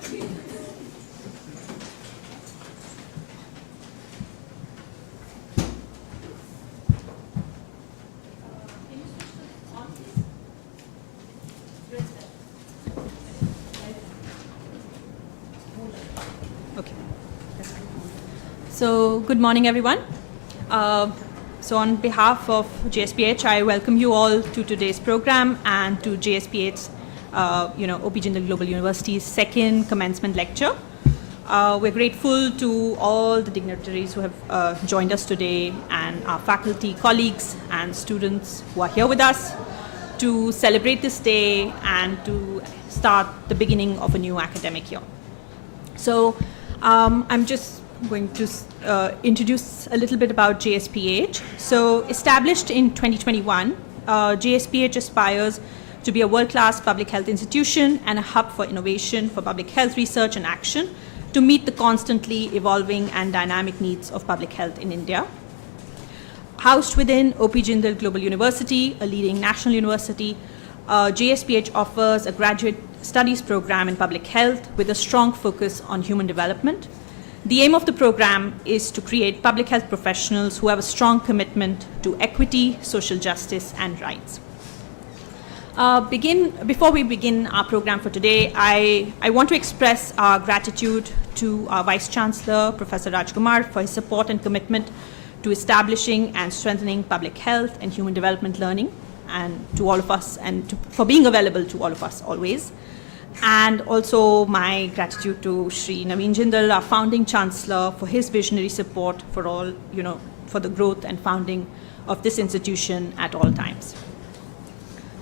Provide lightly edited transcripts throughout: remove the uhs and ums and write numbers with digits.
Okay. So, good morning, everyone. So on behalf of JSPH, I welcome you all to today's program and to JSPH's, OP Jindal Global University's second commencement lecture. We're grateful to all the dignitaries who have joined us today and our faculty, colleagues, and students who are here with us to celebrate this day and to start the beginning of a new academic year. So I'm just going to introduce a little bit about JSPH. So established in 2021, JSPH aspires to be a world-class public health institution and a hub for innovation for public health research and action to meet the constantly evolving and dynamic needs of public health in India. Housed within OP Jindal Global University, a leading national university, JSPH offers a graduate studies program in public health with a strong focus on human development. The aim of the program is to create public health professionals who have a strong commitment to equity, social justice, and rights. Before we begin our program for today, I want to express our gratitude to our Vice Chancellor, Professor Rajkumar, for his support and commitment to establishing and strengthening public health and human development learning, and to all of us, and for being available to all of us always. And also my gratitude to Shri Naveen Jindal, our founding chancellor, for his visionary support for all, for the growth and founding of this institution at all times.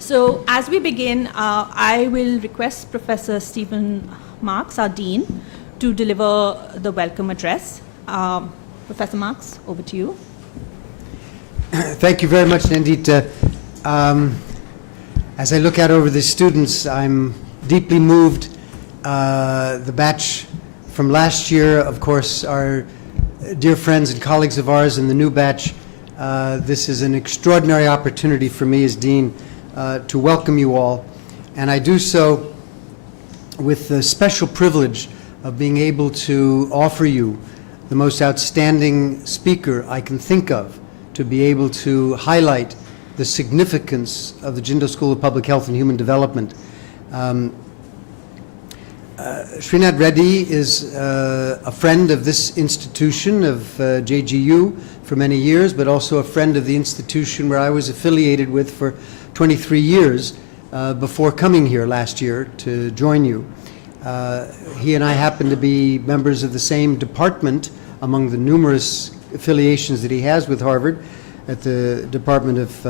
So as we begin, I will request Professor Stephen Marks, our dean, to deliver the welcome address. Professor Marks, over to you. Thank you very much, Nandita. As I look out over the students, I'm deeply moved. The batch from last year, of course, are dear friends and colleagues of ours in the new batch. This is an extraordinary opportunity for me as dean to welcome you all, and I do so with the special privilege of being able to offer you the most outstanding speaker I can think of to be able to highlight the significance of the Jindal School of Public Health and Human Development. Srinath Reddy is a friend of this institution, of JGU, for many years, but also a friend of the institution where I was affiliated with for 23 years before coming here last year to join you. He and I happen to be members of the same department among the numerous affiliations that he has with Harvard at the Department of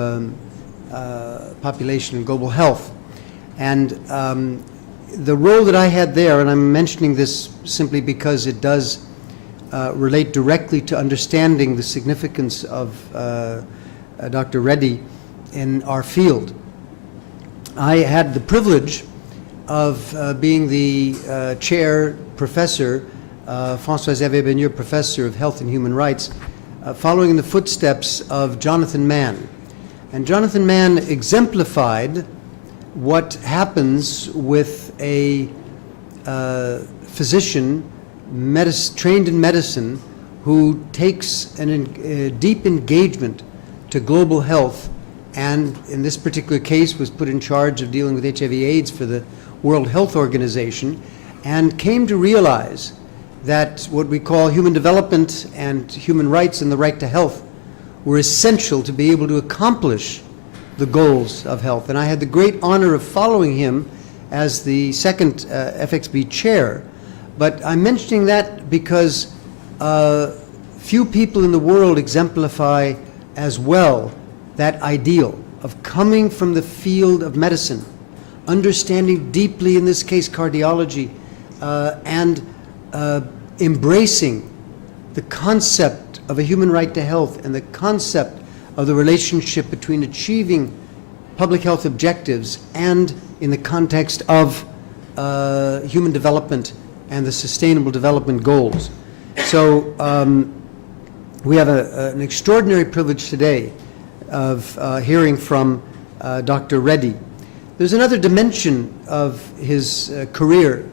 Population and Global Health. And the role that I had there, and I'm mentioning this simply because it does relate directly to understanding the significance of Dr. Reddy in our field. I had the privilege of being the chair professor, François-Xavier Beigneur Professor of Health and Human Rights, following in the footsteps of Jonathan Mann. And Jonathan Mann exemplified what happens with a physician trained in medicine who takes a deep engagement to global health, and in this particular case was put in charge of dealing with HIV/AIDS for the World Health Organization, and came to realize that what we call human development and human rights and the right to health were essential to be able to accomplish the goals of health. And I had the great honor of following him as the second FXB chair. But I'm mentioning that because few people in the world exemplify as well that ideal of coming from the field of medicine, understanding deeply, in this case, cardiology, and embracing the concept of a human right to health and the concept of the relationship between achieving public health objectives and in the context of human development and the Sustainable Development Goals. So we have an extraordinary privilege today of hearing from Dr. Reddy. There's another dimension of his career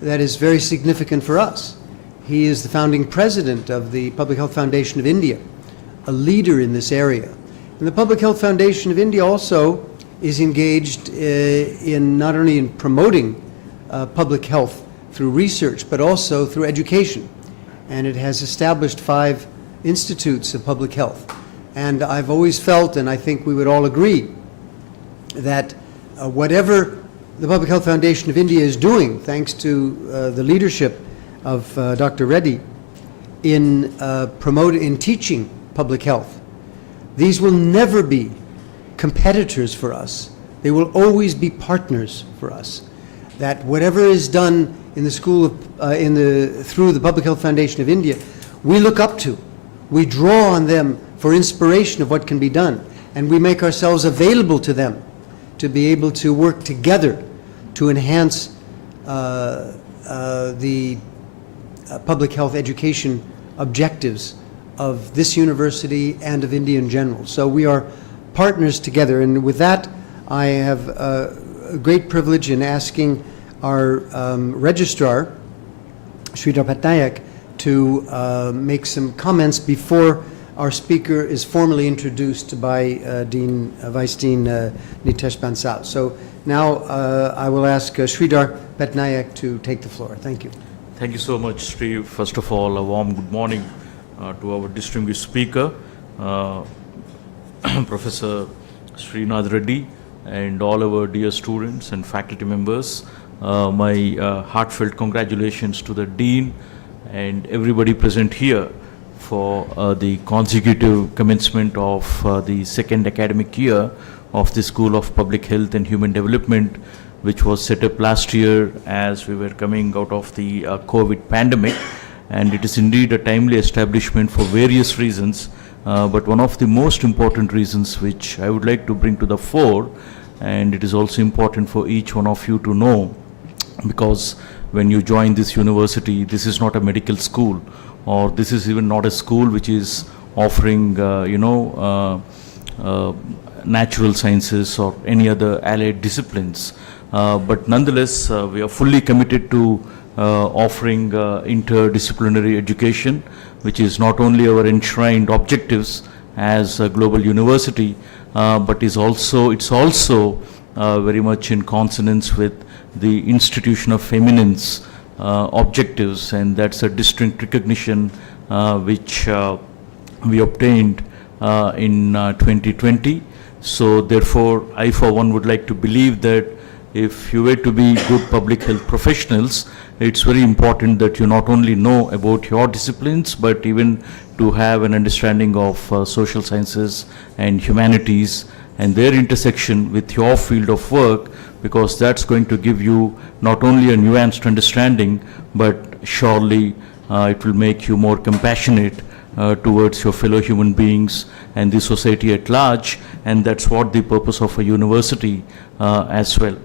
that is very significant for us. He is the founding president of the Public Health Foundation of India, a leader in this area. And the Public Health Foundation of India also is engaged in not only in promoting public health through research, but also through education. And it has established 5 institutes of public health. And I've always felt, and I think we would all agree, that whatever the Public Health Foundation of India is doing, thanks to the leadership of Dr. Reddy in teaching public health, these will never be competitors for us. They will always be partners for us. That whatever is done in the school of, through the Public Health Foundation of India, we look up to. We draw on them for inspiration of what can be done, and we make ourselves available to them to be able to work together to enhance the public health education objectives of this university and of India in general. So we are partners together, and with that, I have a great privilege in asking our registrar, Sridhar Patnaik, to make some comments before our speaker is formally introduced by Vice Dean Nitesh Bansal. So now I will ask Sridhar Patnaik to take the floor. Thank you. Thank you so much, Steve. First of all, a warm good morning to our distinguished speaker, Professor Srinath Reddy, and all our dear students and faculty members. My heartfelt congratulations to the Dean and everybody present here for the consecutive commencement of the second academic year of the School of Public Health and Human Development, which was set up last year as we were coming out of the COVID pandemic. And it is indeed a timely establishment for various reasons, but one of the most important reasons which I would like to bring to the fore, and it is also important for each one of you to know, because when you join this university, this is not a medical school, or this is even not a school which is offering natural sciences or any other allied disciplines, but nonetheless we are fully committed to offering interdisciplinary education, which is not only our enshrined objectives as a global university, but it's also very much in consonance with the institution of eminence objectives, and that's a distinct recognition which we obtained in 2020. So therefore, I for one would like to believe that if you were to be good public health professionals, it's very important that you not only know about your disciplines, but even to have an understanding of social sciences and humanities and their intersection with your field of work, because that's going to give you not only a nuanced understanding, but surely it will make you more compassionate towards your fellow human beings and the society at large, and that's what the purpose of a university as well.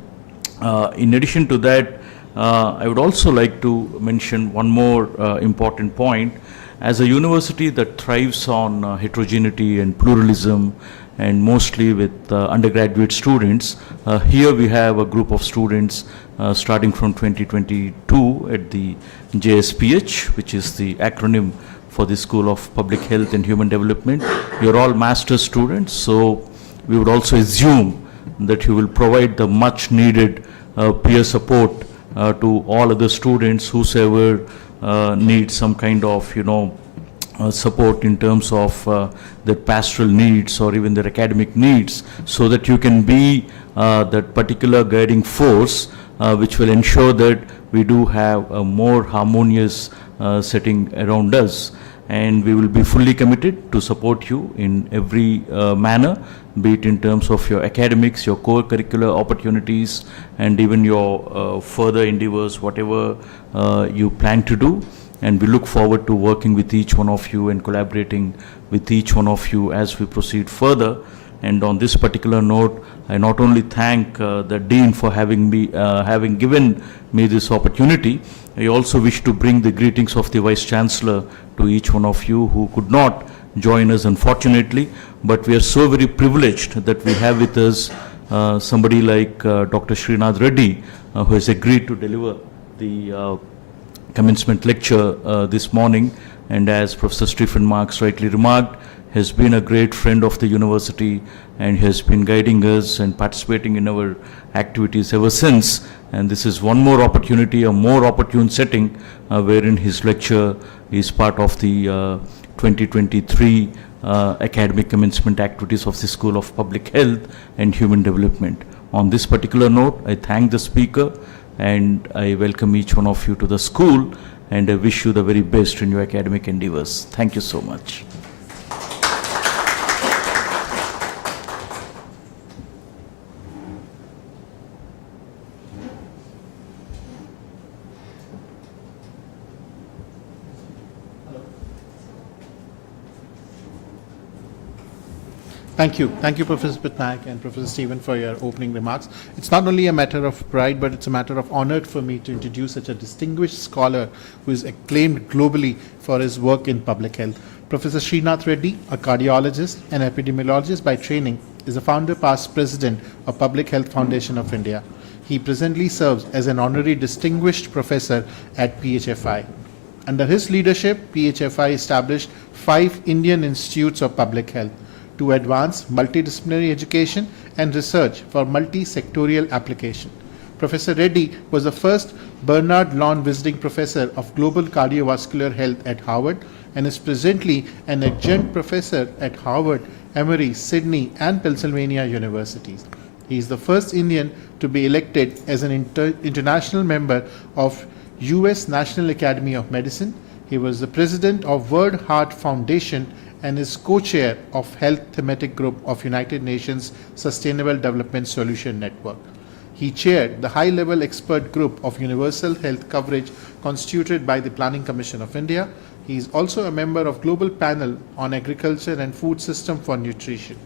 In addition to that, I would also like to mention one more important point. As a university that thrives on heterogeneity and pluralism, and mostly with undergraduate students, here we have a group of students starting from 2022 at the JSPH, which is the acronym for the School of Public Health and Human Development. You're all master's students, so we would also assume that you will provide the much needed peer support to all other students whosoever need some kind of support in terms of their pastoral needs or even their academic needs, so that you can be that particular guiding force which will ensure that we do have a more harmonious setting around us. And we will be fully committed to support you in every manner, be it in terms of your academics, your core curricular opportunities, and even your further endeavors, whatever you plan to do. And we look forward to working with each one of you and collaborating with each one of you as we proceed further. And on this particular note, I not only thank the Dean for having given me this opportunity, I also wish to bring the greetings of the Vice Chancellor to each one of you who could not join us, unfortunately, but we are so very privileged that we have with us somebody like Dr. Srinath Reddy, who has agreed to deliver the commencement lecture this morning, and as Professor Stephen Marks rightly remarked, has been a great friend of the university and has been guiding us and participating in our activities ever since. And this is one more opportunity, a more opportune setting wherein his lecture is part of the 2023 academic commencement activities of the School of Public Health and Human Development. On this particular note, I thank the speaker and I welcome each one of you to the school, and I wish you the very best in your academic endeavors. Thank you so much. Thank you. Thank you, Professor Patnaik and Professor Stephen, for your opening remarks. It's not only a matter of pride, but it's a matter of honor for me to introduce such a distinguished scholar who is acclaimed globally for his work in public health. Professor Srinath Reddy, a cardiologist and epidemiologist by training, is the founder past president of Public Health Foundation of India. He presently serves as an honorary distinguished professor at PHFI. Under his leadership, PHFI established 5 Indian institutes of public health to advance multidisciplinary education and research for multi-sectorial application. Professor Reddy was the first Bernard Lawn Visiting Professor of Global Cardiovascular Health at Harvard and is presently an adjunct professor at Harvard, Emory, Sydney, and Pennsylvania universities. He is the first Indian to be elected as an international member of US National Academy of Medicine. He was the president of World Heart Foundation and is co-chair of Health Thematic Group of United Nations Sustainable Development Solution Network. He chaired the high-level expert group of universal health coverage constituted by the Planning Commission of India. He is also a member of Global Panel on Agriculture and Food System for Nutrition.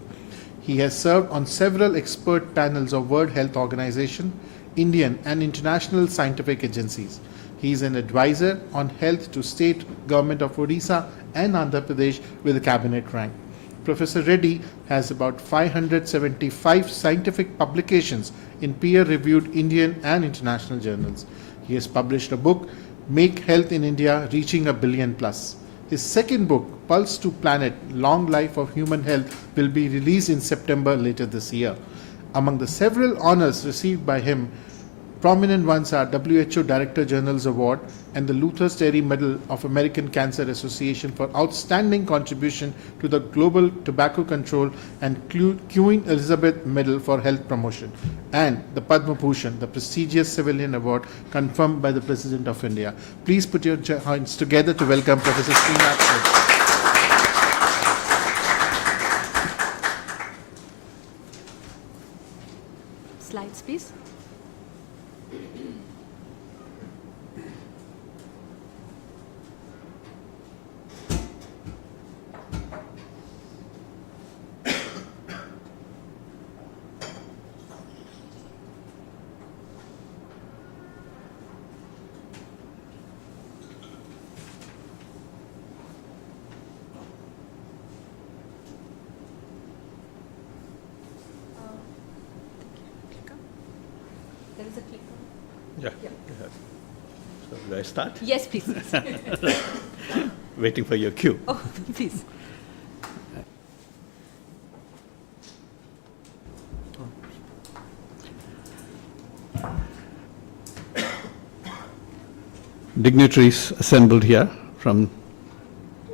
He has served on several expert panels of World Health Organization, Indian and international scientific agencies. He is an advisor on health to state government of Odisha and Andhra Pradesh with a cabinet rank. Professor Reddy has about 575 scientific publications in peer-reviewed Indian and international journals. He has published a book, Make Health in India Reaching a Billion Plus. His second book, Pulse to Planet, Long Life of Human Health, will be released in September later this year. Among the several honors received by him, prominent ones are WHO Director General's Award and the Luther Sterry Medal of American Cancer Association for outstanding contribution to the global tobacco control, and Queen Elizabeth Medal for health promotion, and the Padma Bhushan, the prestigious civilian award confirmed by the President of India. Please put your hands together to welcome Professor Srinath Reddy. Slides, please. There is a clicker. Yeah. Yeah. So do I start? Yes, please. Waiting for your cue. Oh, please. Dignitaries assembled here from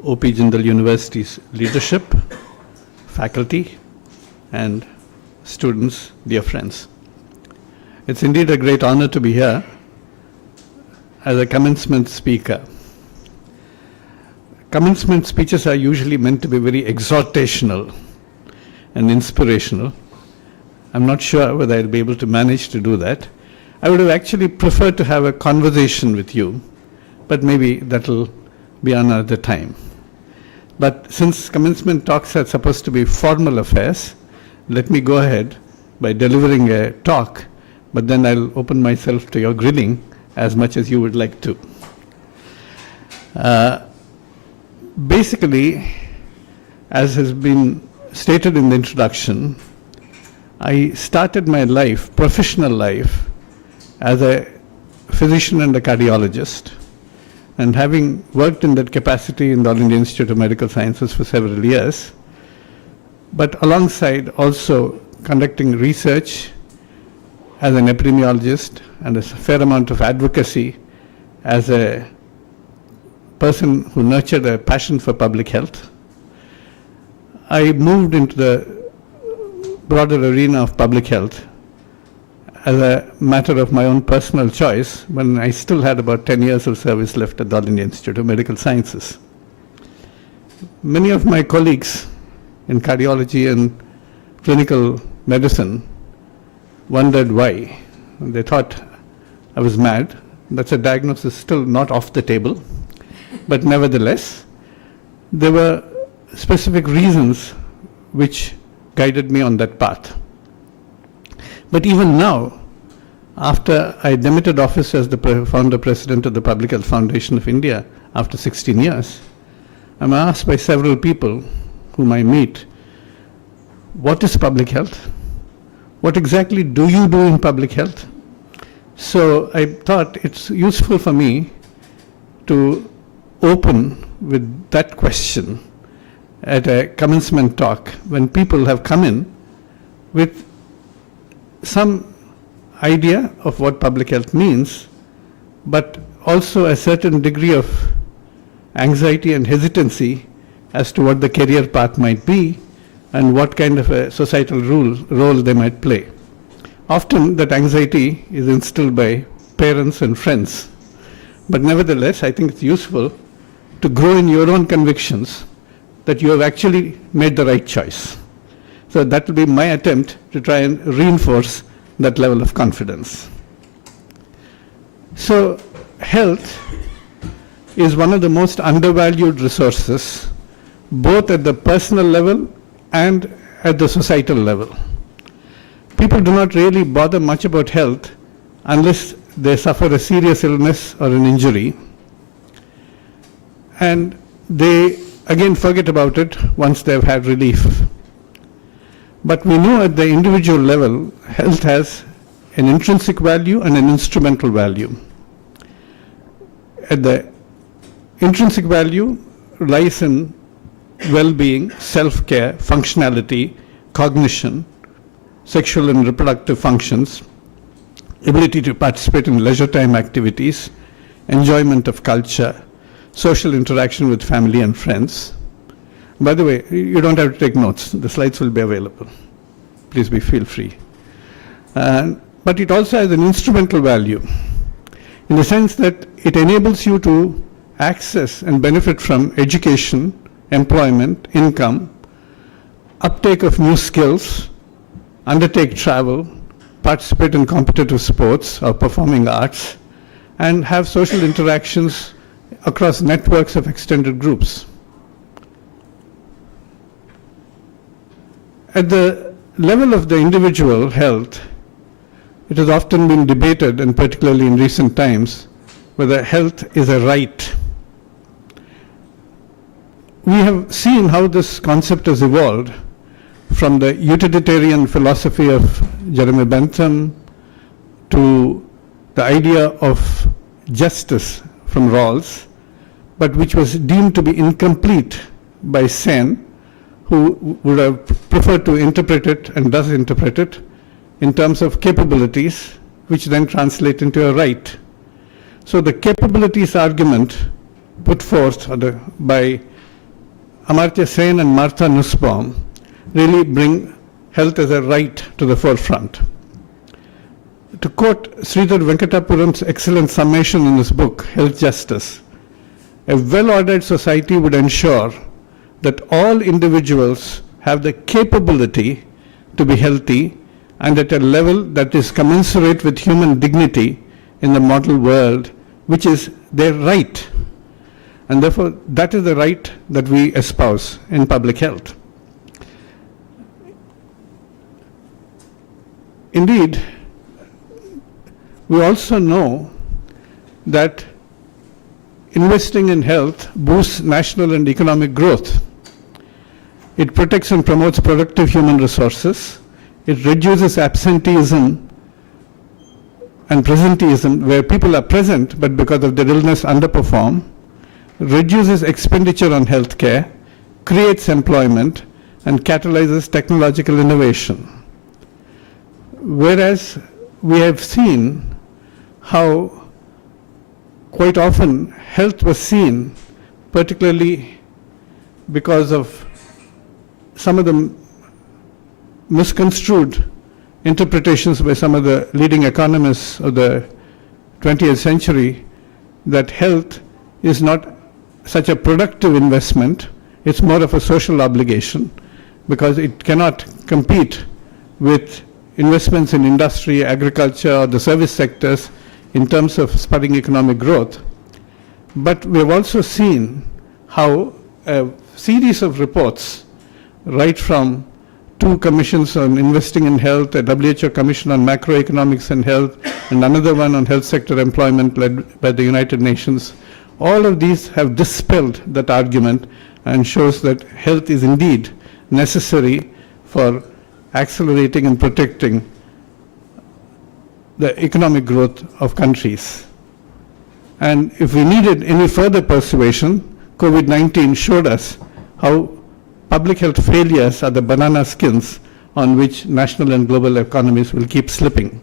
O.P. Jindal University's leadership, faculty, and students, dear friends. It's indeed a great honor to be here as a commencement speaker. Commencement speeches are usually meant to be very exhortational and inspirational. I'm not sure whether I'll be able to manage to do that. I would have actually preferred to have a conversation with you, but maybe that'll be another time. But since commencement talks are supposed to be formal affairs, let me go ahead by delivering a talk, but then I'll open myself to your grilling as much as you would like to. Basically, as has been stated in the introduction, I started my life, professional life, as a physician and a cardiologist, and having worked in that capacity in the All India Institute of Medical Sciences for several years, but alongside also conducting research as an epidemiologist and a fair amount of advocacy as a person who nurtured a passion for public health, I moved into the broader arena of public health as a matter of my own personal choice when I still had about 10 years of service left at the All India Institute of Medical Sciences. Many of my colleagues in cardiology and clinical medicine wondered why. They thought I was mad. That's a diagnosis still not off the table. But nevertheless, there were specific reasons which guided me on that path. But even now, after I demitted office as the founder president of the Public Health Foundation of India after 16 years, I'm asked by several people whom I meet, what is public health? What exactly do you do in public health? So I thought it's useful for me to open with that question at a commencement talk when people have come in with some idea of what public health means, but also a certain degree of anxiety and hesitancy as to what the career path might be and what kind of a societal role they might play. Often that anxiety is instilled by parents and friends, but nevertheless I think it's useful to grow in your own convictions that you have actually made the right choice. So that will be my attempt to try and reinforce that level of confidence. So health is one of the most undervalued resources, both at the personal level and at the societal level. People do not really bother much about health unless they suffer a serious illness or an injury, and they again forget about it once they've had relief. But we know at the individual level, health has an intrinsic value and an instrumental value. At the intrinsic value lies in well-being, self-care, functionality, cognition, sexual and reproductive functions, ability to participate in leisure time activities, enjoyment of culture, social interaction with family and friends. By the way, you don't have to take notes. The slides will be available. Please feel free. But it also has an instrumental value in the sense that it enables you to access and benefit from education, employment, income, uptake of new skills, undertake travel, participate in competitive sports or performing arts, and have social interactions across networks of extended groups. At the level of the individual health, it has often been debated, and particularly in recent times, whether health is a right. We have seen how this concept has evolved from the utilitarian philosophy of Jeremy Bentham to the idea of justice from Rawls, but which was deemed to be incomplete by Sen, who would have preferred to interpret it and does interpret it in terms of capabilities, which then translate into a right. So the capabilities argument put forth by Amartya Sen and Martha Nussbaum really bring health as a right to the forefront. To quote Sridhar Venkatapuram's excellent summation in his book, Health Justice, a well-ordered society would ensure that all individuals have the capability to be healthy and at a level that is commensurate with human dignity in the model world, which is their right. And therefore, that is the right that we espouse in public health. Indeed, we also know that investing in health boosts national and economic growth. It protects and promotes productive human resources. It reduces absenteeism and presenteeism, where people are present but because of their illness underperform, reduces expenditure on healthcare, creates employment, and catalyzes technological innovation. Whereas we have seen how quite often health was seen, particularly because of some of the misconstrued interpretations by some of the leading economists of the 20th century, that health is not such a productive investment, it's more of a social obligation, because it cannot compete with investments in industry, agriculture, or the service sectors in terms of spurring economic growth. But we have also seen how a series of reports, right from 2 commissions on investing in health, a WHO commission on macroeconomics and health, and another one on health sector employment led by the United Nations, all of these have dispelled that argument and shows that health is indeed necessary for accelerating and protecting the economic growth of countries. And if we needed any further persuasion, COVID-19 showed us how public health failures are the banana skins on which national and global economies will keep slipping.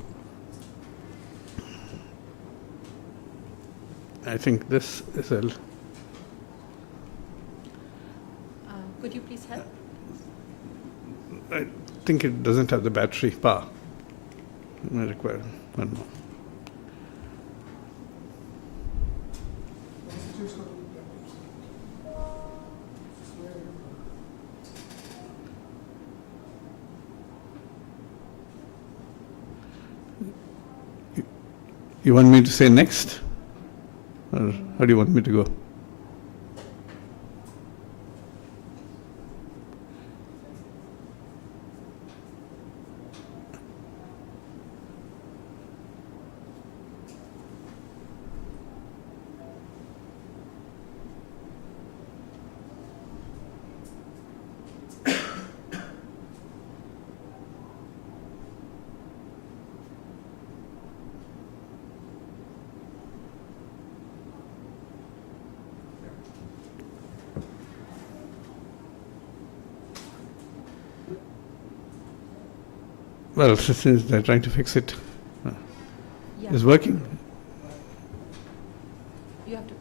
I think this is a... Could you please help? I think it doesn't have the battery power. It may require one more. You want me to say next? Or how do you want me to go? Well, since they're trying to fix it, it's working. You have to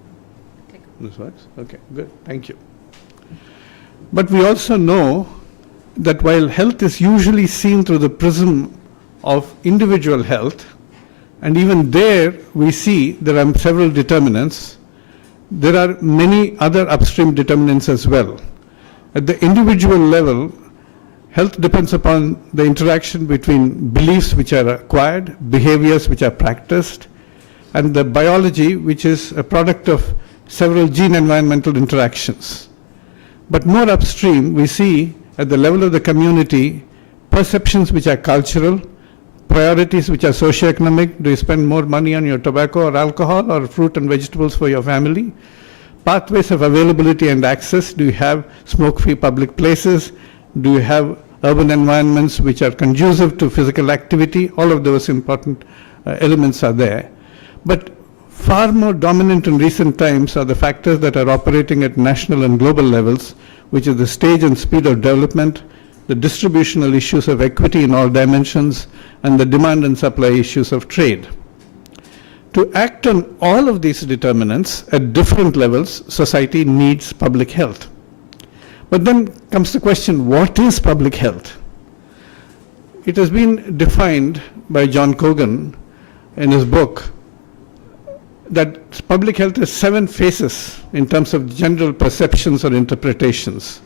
click. This works? Okay, good. Thank you. But we also know that while health is usually seen through the prism of individual health, and even there we see there are several determinants, there are many other upstream determinants as well. At the individual level, health depends upon the interaction between beliefs which are acquired, behaviors which are practiced, and the biology which is a product of several gene-environmental interactions. But more upstream, we see at the level of the community perceptions which are cultural, priorities which are socioeconomic. Do you spend more money on your tobacco or alcohol or fruit and vegetables for your family? Pathways of availability and access. Do you have smoke-free public places? Do you have urban environments which are conducive to physical activity? All of those important elements are there. But far more dominant in recent times are the factors that are operating at national and global levels, which is the stage and speed of development, the distributional issues of equity in all dimensions, and the demand and supply issues of trade. To act on all of these determinants at different levels, society needs public health. But then comes the question, what is public health? It has been defined by John Cogan in his book that public health has 7 phases in terms of general perceptions or interpretations.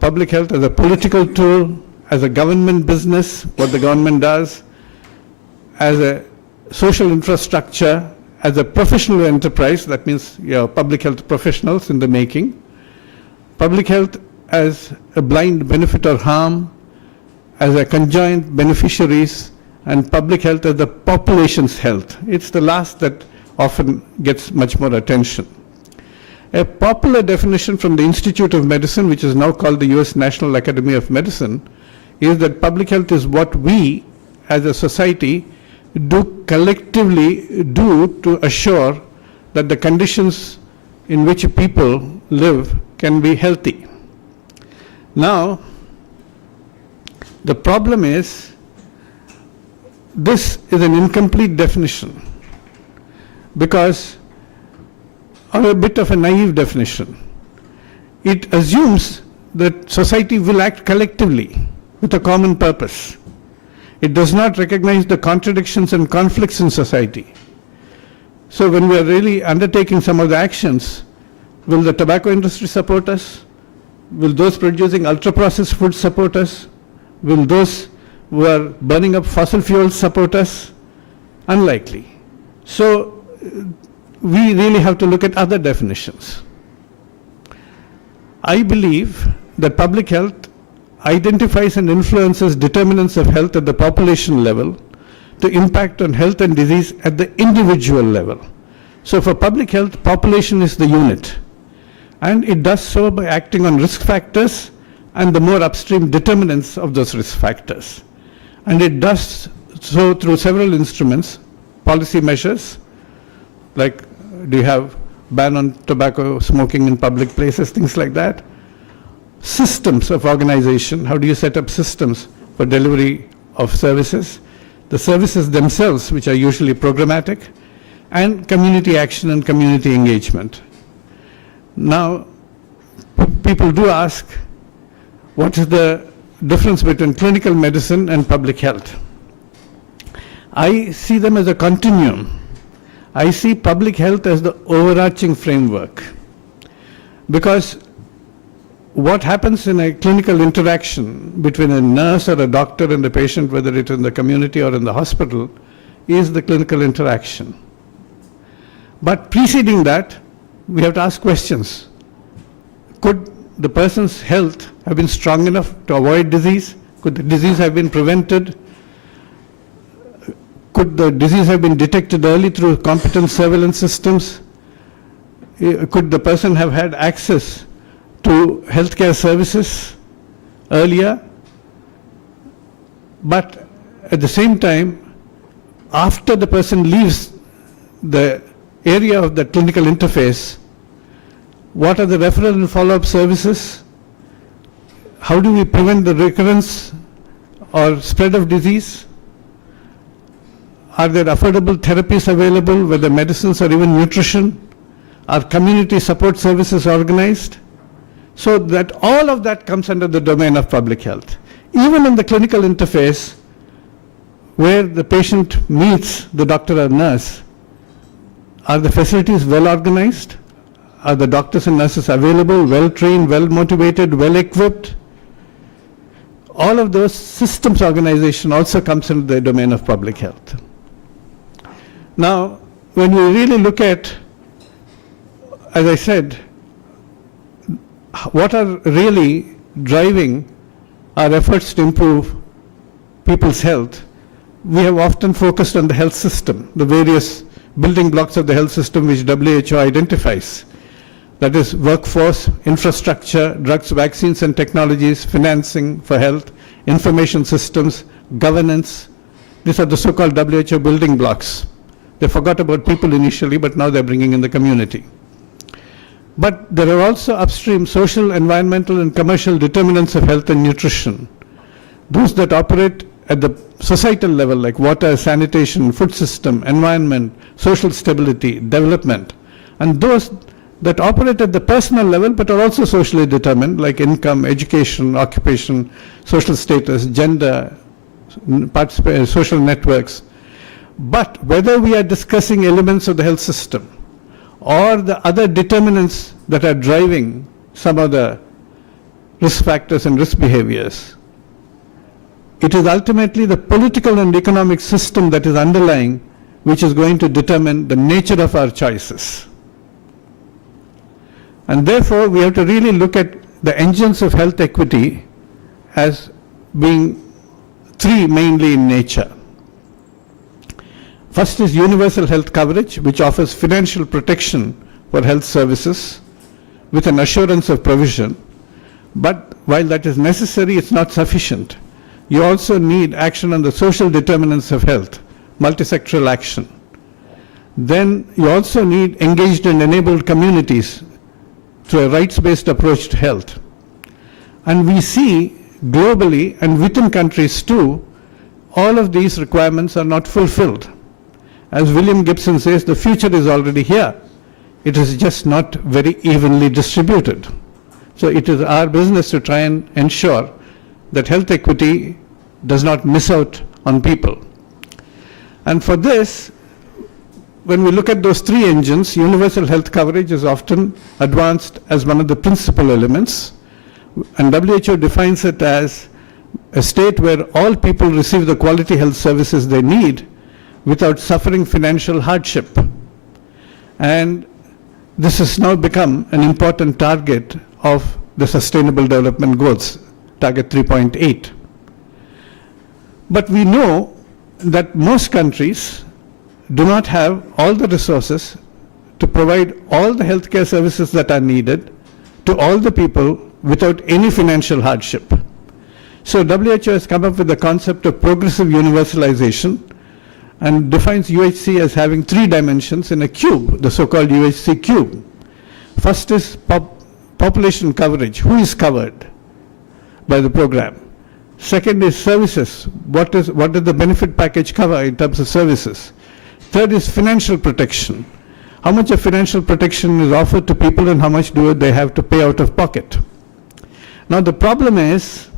Public health as a political tool, as a government business, what the government does, as a social infrastructure, as a professional enterprise, that means public health professionals in the making, public health as a blind benefit or harm, as a conjoint beneficiaries, and public health as the population's health. It's the last that often gets much more attention. A popular definition from the Institute of Medicine, which is now called the US National Academy of Medicine, is that public health is what we as a society do collectively do to assure that the conditions in which people live can be healthy. Now, the problem is, this is an incomplete definition, because, or a bit of a naive definition. It assumes that society will act collectively with a common purpose. It does not recognize the contradictions and conflicts in society. So when we are really undertaking some of the actions, will the tobacco industry support us? Will those producing ultra-processed foods support us? Will those who are burning up fossil fuels support us? Unlikely. So we really have to look at other definitions. I believe that public health identifies and influences determinants of health at the population level to impact on health and disease at the individual level. So for public health, population is the unit. And it does so by acting on risk factors and the more upstream determinants of those risk factors. And it does so through several instruments, policy measures, like do you have ban on tobacco smoking in public places, things like that. Systems of organization, how do you set up systems for delivery of services? The services themselves, which are usually programmatic, and community action and community engagement. Now, people do ask, what is the difference between clinical medicine and public health? I see them as a continuum. I see public health as the overarching framework, because what happens in a clinical interaction between a nurse or a doctor and a patient, whether it's in the community or in the hospital, is the clinical interaction. But preceding that, we have to ask questions. Could the person's health have been strong enough to avoid disease? Could the disease have been prevented? Could the disease have been detected early through competent surveillance systems? Could the person have had access to healthcare services earlier? But at the same time, after the person leaves the area of the clinical interface, what are the referral and follow-up services? How do we prevent the recurrence or spread of disease? Are there affordable therapies available, whether medicines or even nutrition? Are community support services organized? So that all of that comes under the domain of public health. Even in the clinical interface, where the patient meets the doctor or nurse, are the facilities well organized? Are the doctors and nurses available, well trained, well motivated, well equipped? All of those systems organization also comes into the domain of public health. Now, when we really look at, as I said, what are really driving our efforts to improve people's health, we have often focused on the health system, the various building blocks of the health system which WHO identifies. That is workforce, infrastructure, drugs, vaccines and technologies, financing for health, information systems, governance. These are the so-called WHO building blocks. They forgot about people initially, but now they're bringing in the community. But there are also upstream social, environmental, and commercial determinants of health and nutrition. Those that operate at the societal level, like water, sanitation, food system, environment, social stability, development. And those that operate at the personal level, but are also socially determined, like income, education, occupation, social status, gender, social networks. But whether we are discussing elements of the health system, or the other determinants that are driving some of the risk factors and risk behaviors, it is ultimately the political and economic system that is underlying which is going to determine the nature of our choices. And therefore, we have to really look at the engines of health equity as being three mainly in nature. First is universal health coverage, which offers financial protection for health services with an assurance of provision. But while that is necessary, it's not sufficient. You also need action on the social determinants of health, multisectoral action. Then you also need engaged and enabled communities through a rights-based approach to health. And we see globally and within countries too, all of these requirements are not fulfilled. As William Gibson says, the future is already here. It is just not very evenly distributed. So it is our business to try and ensure that health equity does not miss out on people. And for this, when we look at those three engines, universal health coverage is often advanced as one of the principal elements, and WHO defines it as a state where all people receive the quality health services they need without suffering financial hardship. And this has now become an important target of the Sustainable Development Goals, target 3.8. But we know that most countries do not have all the resources to provide all the healthcare services that are needed to all the people without any financial hardship. So WHO has come up with the concept of progressive universalization and defines UHC as having three dimensions in a cube, the so-called UHC cube. First is population coverage, who is covered by the program. Second is services, what does the benefit package cover in terms of services. Third is financial protection. How much of financial protection is offered to people and how much do they have to pay out of pocket? Now the problem is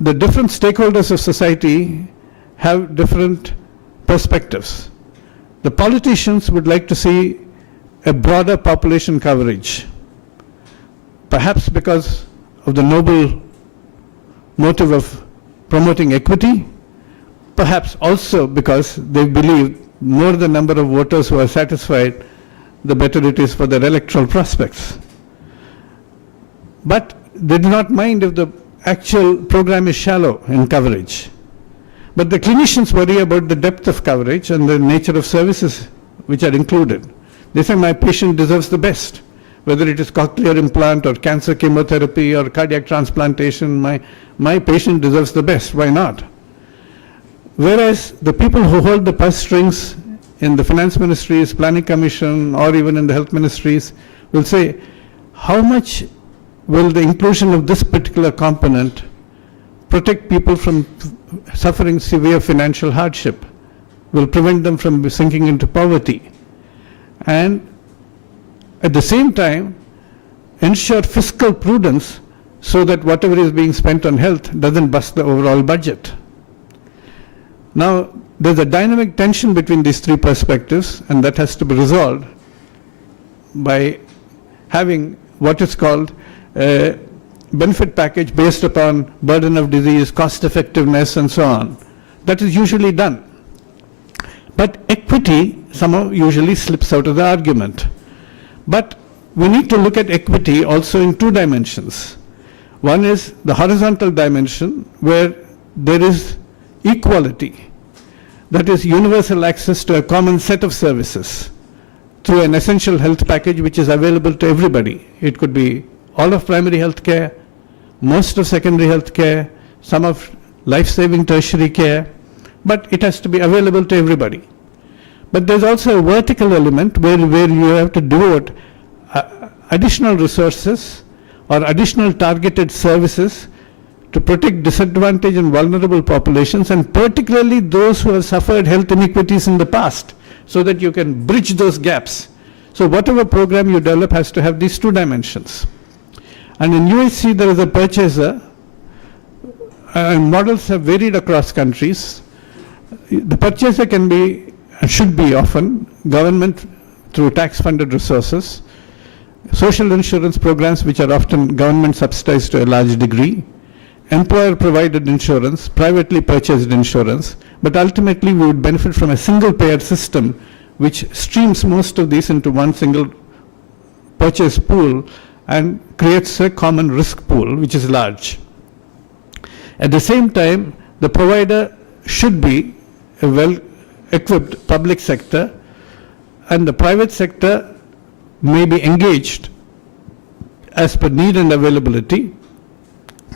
the different stakeholders of society have different perspectives. The politicians would like to see a broader population coverage, perhaps because of the noble motive of promoting equity, perhaps also because they believe more the number of voters who are satisfied, the better it is for their electoral prospects. But they do not mind if the actual program is shallow in coverage. But the clinicians worry about the depth of coverage and the nature of services which are included. They say my patient deserves the best, whether it is cochlear implant or cancer chemotherapy or cardiac transplantation, my patient deserves the best, why not? Whereas the people who hold the purse strings in the finance ministries, planning commission, or even in the health ministries will say, how much will the inclusion of this particular component protect people from suffering severe financial hardship, will prevent them from sinking into poverty, and at the same time ensure fiscal prudence so that whatever is being spent on health doesn't bust the overall budget. Now, there's a dynamic tension between these three perspectives, and that has to be resolved by having what is called a benefit package based upon burden of disease, cost effectiveness, and so on. That is usually done. But equity somehow usually slips out of the argument. But we need to look at equity also in two dimensions. One is the horizontal dimension, where there is equality, that is universal access to a common set of services through an essential health package which is available to everybody. It could be all of primary health care, most of secondary health care, some of life-saving tertiary care, but it has to be available to everybody. But there's also a vertical element where you have to devote additional resources or additional targeted services to protect disadvantaged and vulnerable populations, and particularly those who have suffered health inequities in the past, so that you can bridge those gaps. So whatever program you develop has to have these two dimensions. And in UHC there is a purchaser, and models have varied across countries. The purchaser can be, and should be often, government through tax-funded resources, social insurance programs which are often government subsidized to a large degree, employer-provided insurance, privately purchased insurance, but ultimately we would benefit from a single-payer system which streams most of these into one single purchase pool and creates a common risk pool which is large. At the same time, the provider should be a well-equipped public sector, and the private sector may be engaged as per need and availability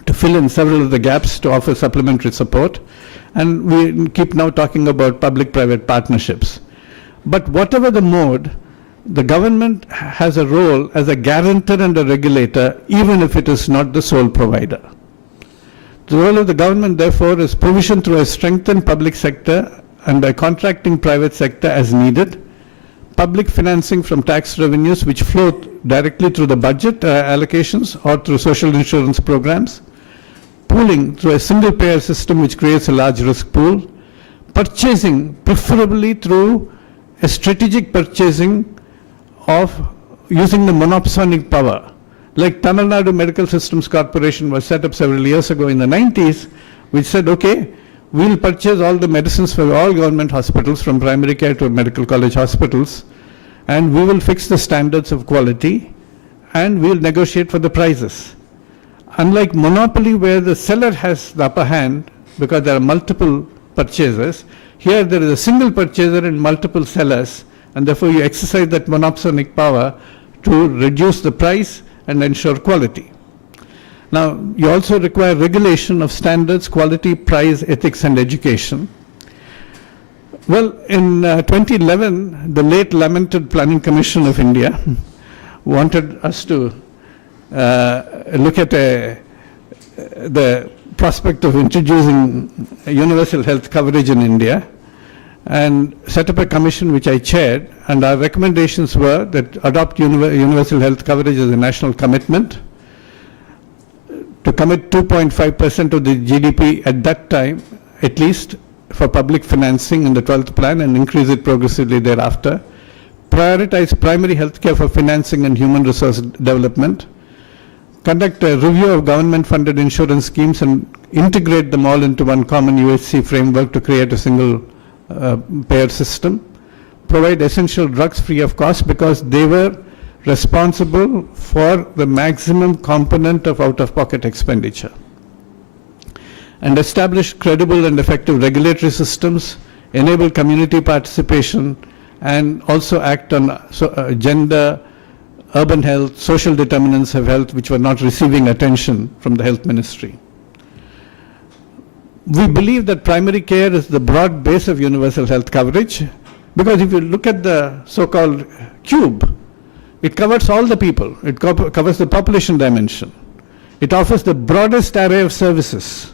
to fill in several of the gaps to offer supplementary support. And we keep now talking about public-private partnerships. But whatever the mode, the government has a role as a guarantor and a regulator, even if it is not the sole provider. The role of the government, therefore, is provision through a strengthened public sector and by contracting private sector as needed, public financing from tax revenues which flow directly through the budget allocations or through social insurance programs, pooling through a single payer system which creates a large risk pool, purchasing preferably through a strategic purchasing of using the monopsonic power. Like Tamil Nadu Medical Systems Corporation was set up several years ago in the 90s, which said, okay, we'll purchase all the medicines for all government hospitals from primary care to medical college hospitals, and we will fix the standards of quality and we'll negotiate for the prices. Unlike monopoly where the seller has the upper hand because there are multiple purchasers, here there is a single purchaser and multiple sellers, and therefore you exercise that monopsonic power to reduce the price and ensure quality. Now, you also require regulation of standards, quality, price, ethics, and education. Well, in 2011, the late lamented Planning Commission of India wanted us to look at the prospect of introducing universal health coverage in India and set up a commission which I chaired, and our recommendations were that adopt universal health coverage as a national commitment, to commit 2.5% of the GDP at that time, at least, for public financing in the 12th plan and increase it progressively thereafter, prioritize primary health care for financing and human resource development, conduct a review of government-funded insurance schemes and integrate them all into one common UHC framework to create a single payer system, provide essential drugs free of cost because they were responsible for the maximum component of out-of-pocket expenditure, and establish credible and effective regulatory systems, enable community participation, and also act on gender, urban health, social determinants of health which were not receiving attention from the health ministry. We believe that primary care is the broad base of universal health coverage, because if you look at the so-called cube, it covers all the people. It covers the population dimension. It offers the broadest array of services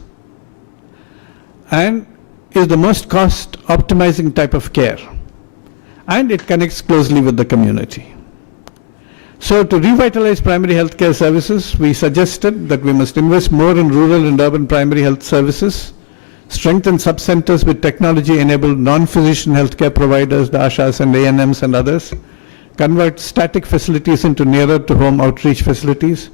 and is the most cost optimizing type of care. And it connects closely with the community. So to revitalize primary health care services, we suggested that we must invest more in rural and urban primary health services, strengthen sub-centers with technology-enabled non-physician healthcare providers, the ASHAs and ANMs and others, convert static facilities into nearer-to-home outreach facilities,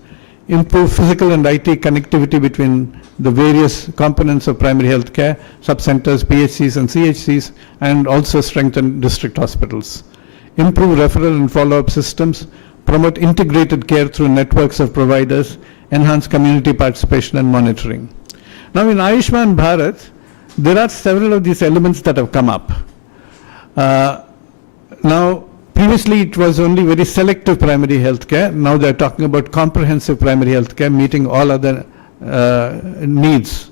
improve physical and IT connectivity between the various components of primary health care, sub-centers, PHCs and CHCs, and also strengthen district hospitals, improve referral and follow-up systems, promote integrated care through networks of providers, enhance community participation and monitoring. Now in Ayushman Bharat, there are several of these elements that have come up. Now, previously it was only very selective primary health care. Now they're talking about comprehensive primary health care, meeting all other needs.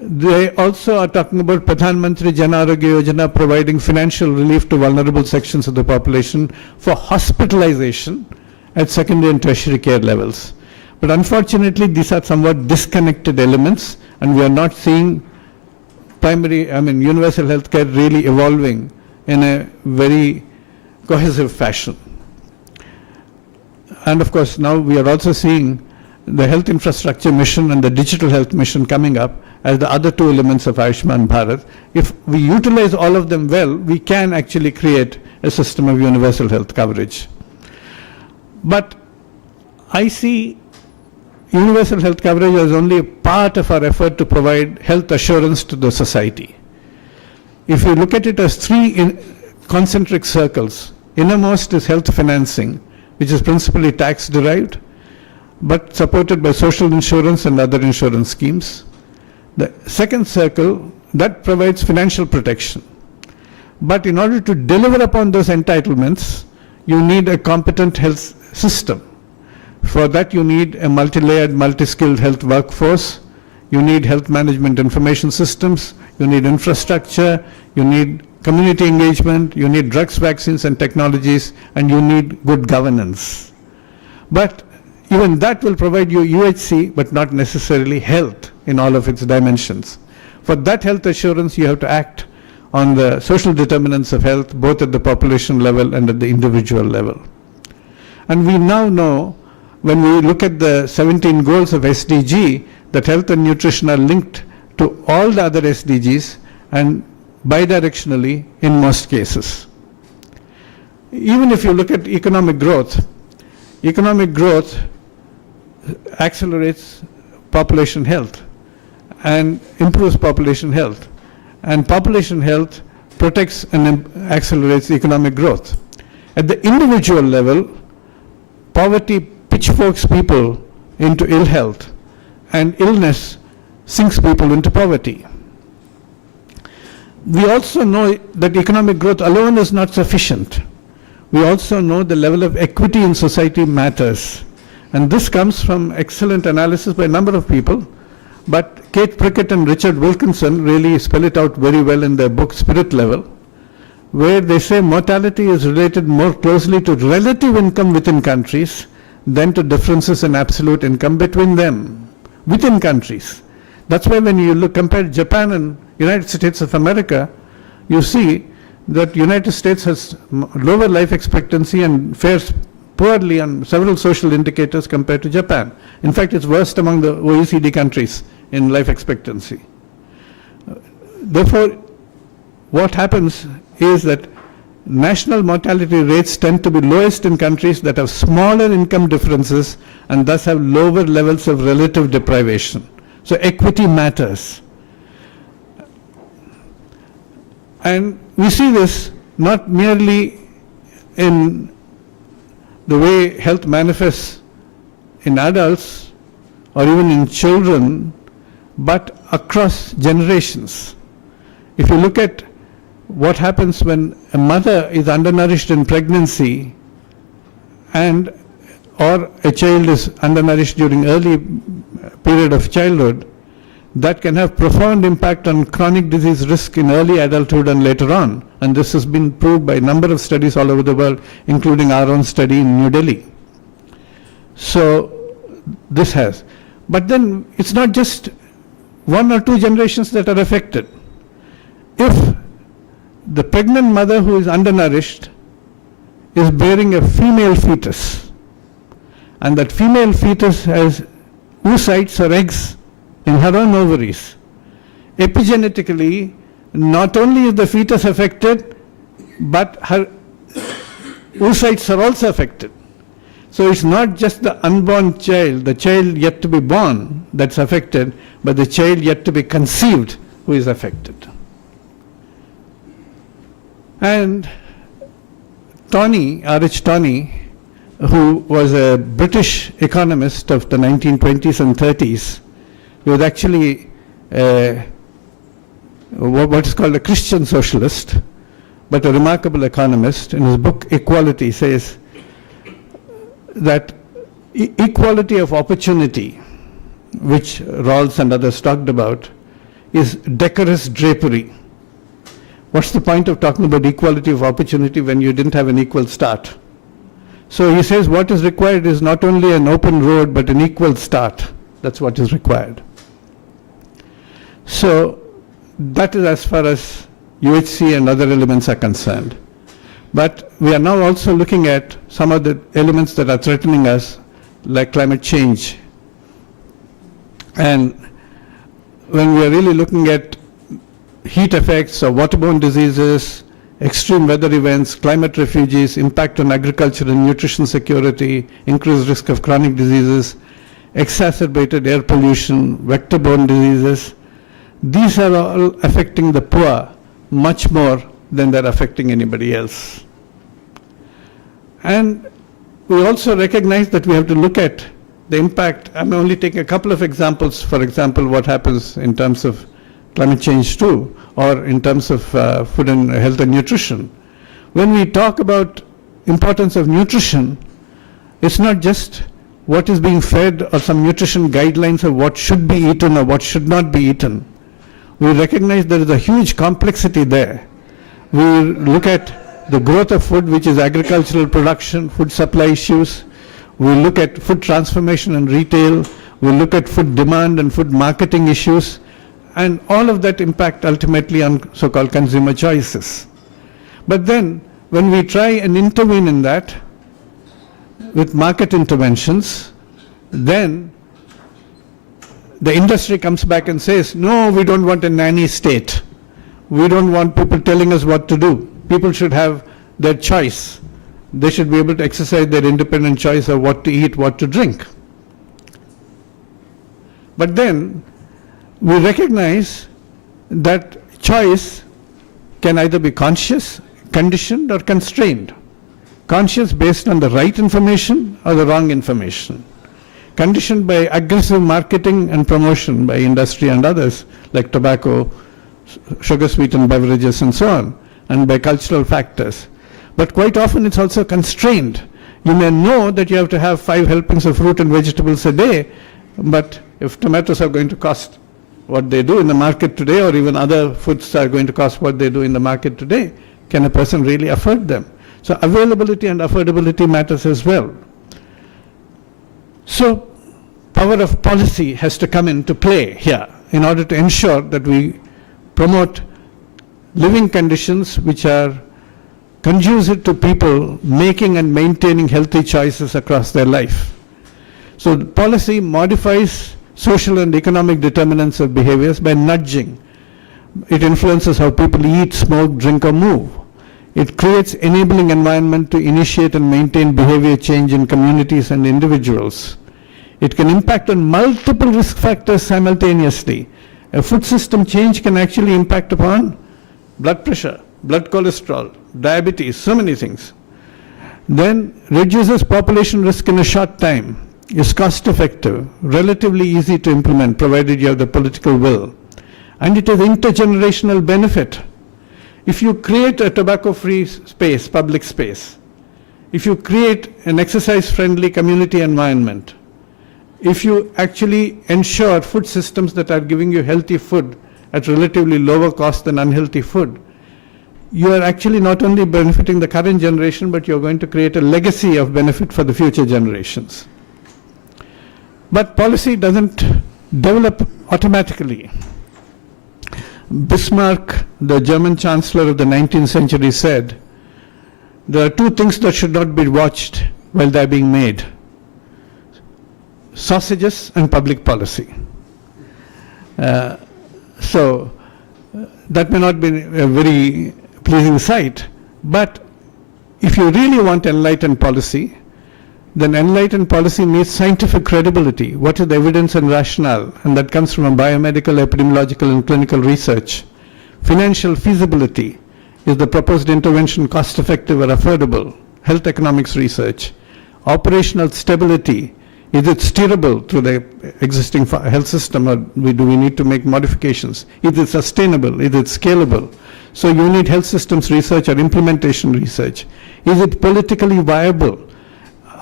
They also are talking about Pradhan Mantri Jan Arogya Yojana, providing financial relief to vulnerable sections of the population for hospitalization at secondary and tertiary care levels. But unfortunately, these are somewhat disconnected elements, and we are not seeing universal health care really evolving in a very cohesive fashion. And of course, now we are also seeing the health infrastructure mission and the digital health mission coming up as the other two elements of Ayushman Bharat. If we utilize all of them well, we can actually create a system of universal health coverage. But I see universal health coverage as only a part of our effort to provide health assurance to the society. If you look at it as three concentric circles, innermost is health financing, which is principally tax derived, but supported by social insurance and other insurance schemes. The second circle, that provides financial protection. But in order to deliver upon those entitlements, you need a competent health system. For that, you need a multi-layered, multi-skilled health workforce. You need health management information systems. You need infrastructure. You need community engagement. You need drugs, vaccines, and technologies. And you need good governance. But even that will provide you UHC, but not necessarily health in all of its dimensions. For that health assurance, you have to act on the social determinants of health, both at the population level and at the individual level. And we now know, when we look at the 17 goals of SDG, that health and nutrition are linked to all the other SDGs and bidirectionally in most cases. Even if you look at economic growth accelerates population health and improves population health. And population health protects and accelerates economic growth. At the individual level, poverty pitchforks people into ill health, and illness sinks people into poverty. We also know that economic growth alone is not sufficient. We also know the level of equity in society matters. And this comes from excellent analysis by a number of people. But Kate Prickett and Richard Wilkinson really spell it out very well in their book Spirit Level, where they say mortality is related more closely to relative income within countries than to differences in absolute income between them, within countries. That's why when you compare Japan and United States of America, you see that United States has lower life expectancy and fares poorly on several social indicators compared to Japan. In fact, it's worst among the OECD countries in life expectancy. Therefore, what happens is that national mortality rates tend to be lowest in countries that have smaller income differences and thus have lower levels of relative deprivation. So equity matters. And we see this not merely in the way health manifests in adults or even in children, but across generations. If you look at what happens when a mother is undernourished in pregnancy and or a child is undernourished during early period of childhood, that can have profound impact on chronic disease risk in early adulthood and later on. And this has been proved by a number of studies all over the world, including our own study in New Delhi. So this has. But then it's not just one or two generations that are affected. If the pregnant mother who is undernourished is bearing a female fetus, and that female fetus has oocytes or eggs in her own ovaries, epigenetically, not only is the fetus affected, but her oocytes are also affected. So it's not just the unborn child, the child yet to be born, that's affected, but the child yet to be conceived who is affected. And Tawney, R.H. Tawney, who was a British economist of the 1920s and 30s, he was actually what is called a Christian socialist, but a remarkable economist. In his book Equality says that equality of opportunity, which Rawls and others talked about, is decorous drapery. What's the point of talking about equality of opportunity when you didn't have an equal start? So he says what is required is not only an open road, but an equal start. That's what is required. So that is as far as UHC and other elements are concerned. But we are now also looking at some of the elements that are threatening us, like climate change. And when we are really looking at heat effects or waterborne diseases, extreme weather events, climate refugees, impact on agriculture and nutrition security, increased risk of chronic diseases, exacerbated air pollution, vector-borne diseases, these are all affecting the poor much more than they're affecting anybody else. And we also recognize that we have to look at the impact. I'm only taking a couple of examples. For example, what happens in terms of climate change too, or in terms of food and health and nutrition. When we talk about importance of nutrition, it's not just what is being fed or some nutrition guidelines of what should be eaten or what should not be eaten, we recognize there is a huge complexity there. We look at the growth of food, which is agricultural production, food supply issues. We look at food transformation and retail. We look at food demand and food marketing issues. And all of that impact ultimately on so-called consumer choices. But then, when we try and intervene in that with market interventions, then the industry comes back and says, no, we don't want a nanny state. We don't want people telling us what to do. People should have their choice. They should be able to exercise their independent choice of what to eat, what to drink. But then we recognize that choice can either be conscious, conditioned, or constrained. Conscious based on the right information or the wrong information. Conditioned by aggressive marketing and promotion by industry and others, like tobacco, sugar-sweetened beverages, and so on, and by cultural factors. But quite often it's also constrained. You may know that you have to have 5 helpings of fruit and vegetables a day, but if tomatoes are going to cost what they do in the market today, or even other foods are going to cost what they do in the market today, can a person really afford them? So availability and affordability matters as well. So power of policy has to come into play here in order to ensure that we promote living conditions which are conducive to people making and maintaining healthy choices across their life. So the policy modifies social and economic determinants of behaviors by nudging. It influences how people eat, smoke, drink, or move. It creates enabling environment to initiate and maintain behavior change in communities and individuals. It can impact on multiple risk factors simultaneously. A food system change can actually impact upon blood pressure, blood cholesterol, diabetes, so many things. Then reduces population risk in a short time, is cost effective, relatively easy to implement provided you have the political will. And it has intergenerational benefit. If you create a tobacco-free space, public space, if you create an exercise-friendly community environment, if you actually ensure food systems that are giving you healthy food at relatively lower cost than unhealthy food, you are actually not only benefiting the current generation, but you're going to create a legacy of benefit for the future generations. But policy doesn't develop automatically. Bismarck, the German chancellor of the 19th century, said, there are 2 things that should not be watched while they're being made: sausages and public policy. So that may not be a very pleasing sight, but if you really want enlightened policy, then enlightened policy needs scientific credibility. What is the evidence and rationale? And that comes from a biomedical, epidemiological, and clinical research. Financial feasibility. Is the proposed intervention cost-effective or affordable? Health economics research. Operational stability. Is it steerable through the existing health system, or do we need to make modifications? Is it sustainable? Is it scalable? So you need health systems research or implementation research. Is it politically viable?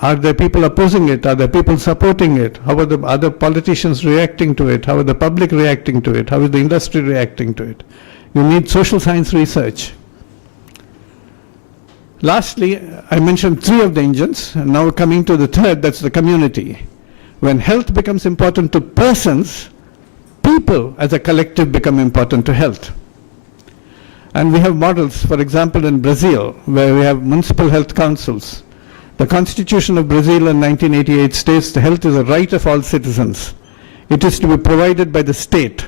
Are there people opposing it? Are there people supporting it? How are the other politicians reacting to it? How are the public reacting to it? How is the industry reacting to it? You need social science research. Lastly, I mentioned 3 of the engines, and now coming to the third, that's the community. When health becomes important to persons, people as a collective become important to health. And we have models, for example, in Brazil, where we have municipal health councils. The Constitution of Brazil in 1988 states the health is a right of all citizens. It is to be provided by the state.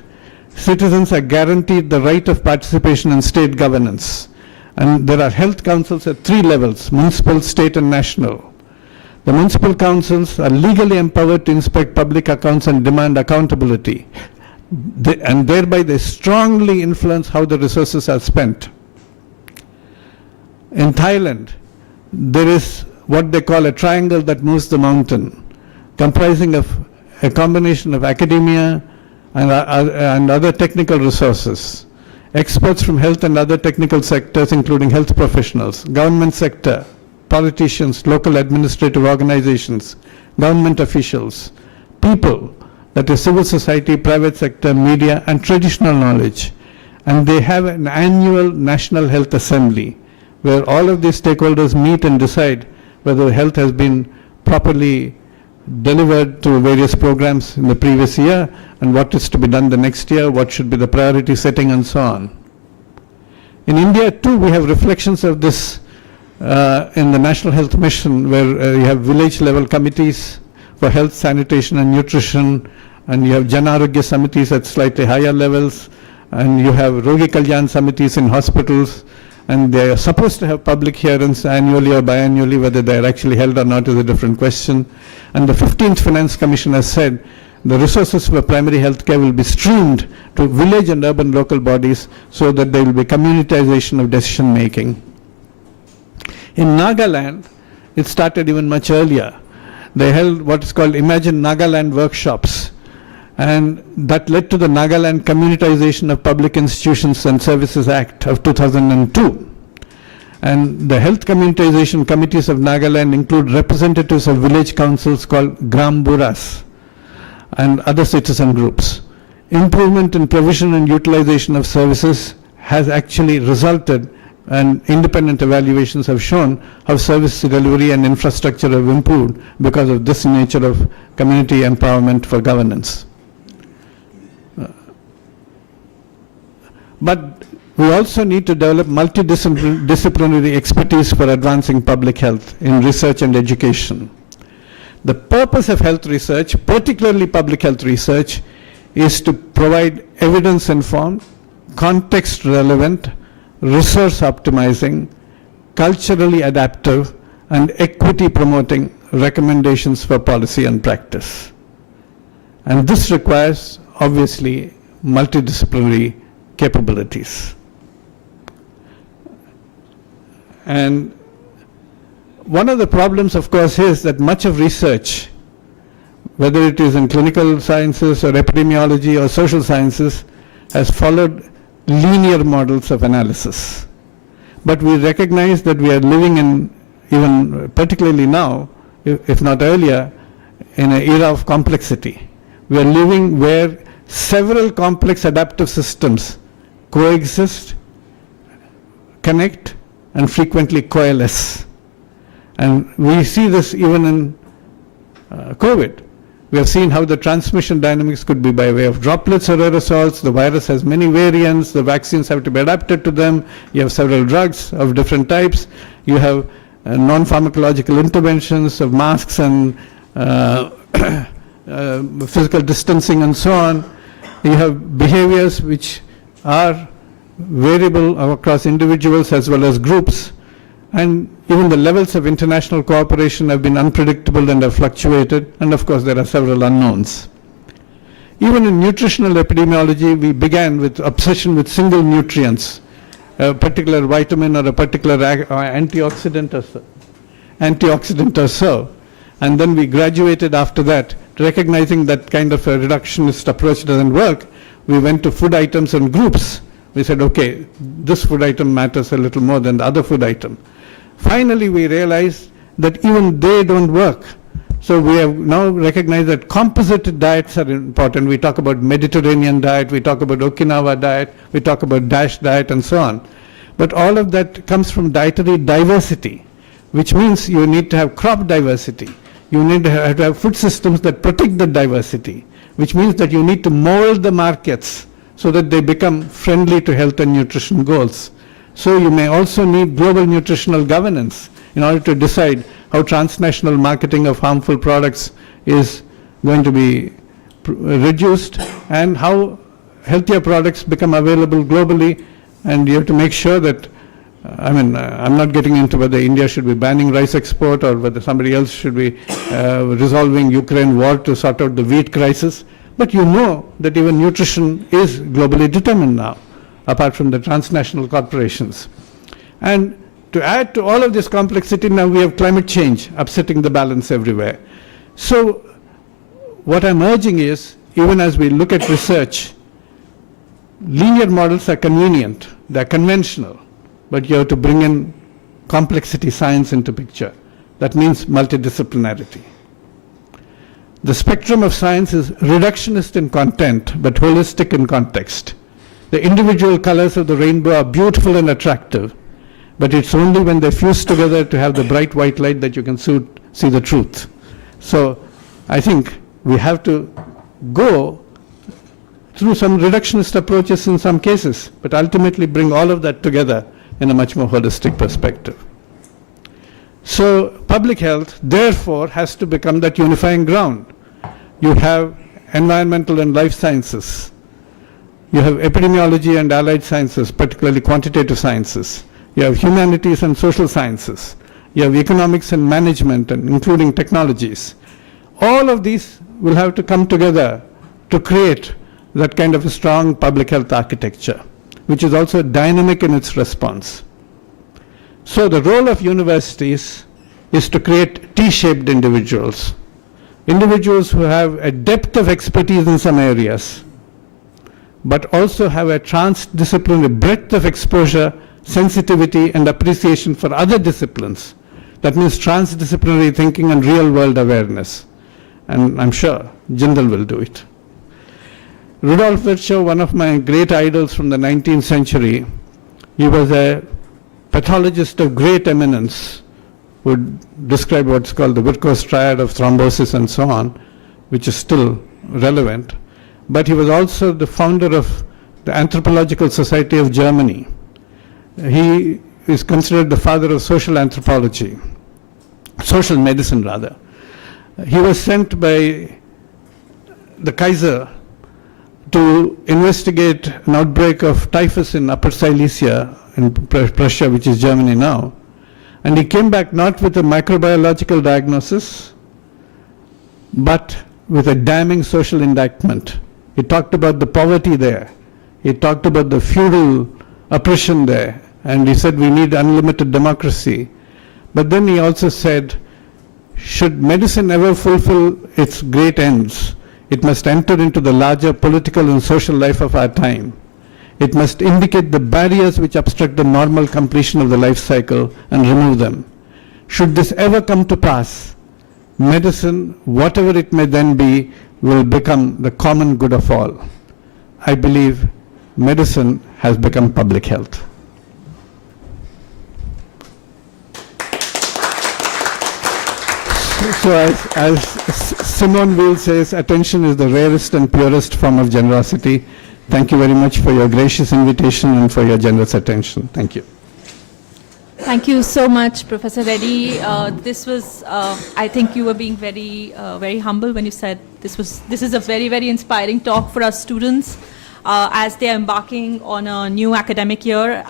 Citizens are guaranteed the right of participation in state governance. And there are health councils at 3 levels: municipal, state, and national. The municipal councils are legally empowered to inspect public accounts and demand accountability. And thereby they strongly influence how the resources are spent. In Thailand, there is what they call a triangle that moves the mountain, comprising of a combination of academia and other technical resources, experts from health and other technical sectors, including health professionals, government sector, politicians, local administrative organizations, government officials, people, that is civil society, private sector, media, and traditional knowledge. And they have an annual National Health Assembly where all of these stakeholders meet and decide whether health has been properly delivered through various programs in the previous year and what is to be done the next year, what should be the priority setting, and so on. In India too, we have reflections of this in the National Health Mission, where you have village level committees for health, sanitation and nutrition, and you have Jan Arogya Samitis at slightly higher levels, and you have Rogi Kalyan Samitis in hospitals, and they are supposed to have public hearings annually or biannually. Whether they are actually held or not is a different question. And the 15th Finance Commission has said the resources for primary health care will be streamed to village and urban local bodies so that there will be communitization of decision making. In Nagaland, it started even much earlier. They held what is called Imagine Nagaland workshops, and that led to the Nagaland Communitization of Public Institutions and Services Act of 2002. And the health communitization committees of Nagaland include representatives of village councils called Gram Buras and other citizen groups. Improvement in provision and utilization of services has actually resulted, and independent evaluations have shown how service delivery and infrastructure have improved because of this nature of community empowerment for governance. But we also need to develop multidisciplinary expertise for advancing public health in research and education. The purpose of health research, particularly public health research, is to provide evidence-informed, context-relevant, resource optimizing, culturally adaptive, and equity-promoting recommendations for policy and practice. And this requires, obviously, multidisciplinary capabilities. And one of the problems, of course, is that much of research, whether it is in clinical sciences or epidemiology or social sciences, has followed linear models of analysis. But we recognize that we are living in, even particularly now, if not earlier, in an era of complexity. We are living where several complex adaptive systems coexist, connect, and frequently coalesce. And we see this even in COVID. We have seen how the transmission dynamics could be by way of droplets or aerosols. The virus has many variants. The vaccines have to be adapted to them. You have several drugs of different types. You have non-pharmacological interventions of masks and physical distancing and so on. You have behaviors which are variable across individuals as well as groups. And even the levels of international cooperation have been unpredictable and have fluctuated, and of course there are several unknowns. Even in nutritional epidemiology, we began with obsession with single nutrients, a particular vitamin or a particular antioxidant or so. And then we graduated after that, recognizing that kind of a reductionist approach doesn't work. We went to food items and groups. We said, okay, this food item matters a little more than the other food item. Finally, we realized that even they don't work. So we have now recognized that composite diets are important. We talk about Mediterranean diet, we talk about Okinawa diet, we talk about DASH diet and so on. But all of that comes from dietary diversity, which means you need to have crop diversity. You need to have food systems that protect the diversity, which means that you need to mold the markets so that they become friendly to health and nutrition goals. So you may also need global nutritional governance in order to decide how transnational marketing of harmful products is going to be reduced and how healthier products become available globally. And you have to make sure that, I'm not getting into whether India should be banning rice export or whether somebody else should be resolving Ukraine war to sort out the wheat crisis. But you know that even nutrition is globally determined now, apart from the transnational corporations. And to add to all of this complexity, now we have climate change upsetting the balance everywhere. So what I'm urging is, even as we look at research, linear models are convenient, they're conventional, but you have to bring in complexity science into picture. That means multidisciplinarity. The spectrum of science is reductionist in content, but holistic in context. The individual colors of the rainbow are beautiful and attractive, but it's only when they fuse together to have the bright white light that you can see the truth. So I think we have to go through some reductionist approaches in some cases, but ultimately bring all of that together in a much more holistic perspective. So public health, therefore, has to become that unifying ground. You have environmental and life sciences. You have epidemiology and allied sciences, particularly quantitative sciences. You have humanities and social sciences. You have economics and management, and including technologies. All of these will have to come together to create that kind of a strong public health architecture, which is also dynamic in its response. So the role of universities is to create T-shaped individuals, individuals who have a depth of expertise in some areas, but also have a transdisciplinary breadth of exposure, sensitivity, and appreciation for other disciplines. That means transdisciplinary thinking and real-world awareness. And I'm sure Jindal will do it. Rudolf Virchow, one of my great idols from the 19th century, he was a pathologist of great eminence who described what's called the Virchow's triad of thrombosis and so on, which is still relevant. But he was also the founder of the Anthropological Society of Germany. He is considered the father of social anthropology, social medicine rather. He was sent by the Kaiser to investigate an outbreak of typhus in Upper Silesia in Prussia, which is Germany now. And he came back not with a microbiological diagnosis, but with a damning social indictment. He talked about the poverty there. He talked about the feudal oppression there. And he said we need unlimited democracy. But then he also said, should medicine ever fulfill its great ends, it must enter into the larger political and social life of our time. It must indicate the barriers which obstruct the normal completion of the life cycle and remove them. Should this ever come to pass, medicine, whatever it may then be, will become the common good of all. I believe medicine has become public health. So as Simone Weil says, attention is the rarest and purest form of generosity. Thank you very much for your gracious invitation and for your generous attention. Thank you. Thank you so much, Professor Reddy. This was, I think you were being very, very humble when you said this is a very, very inspiring talk for our students as they are embarking on a new academic year.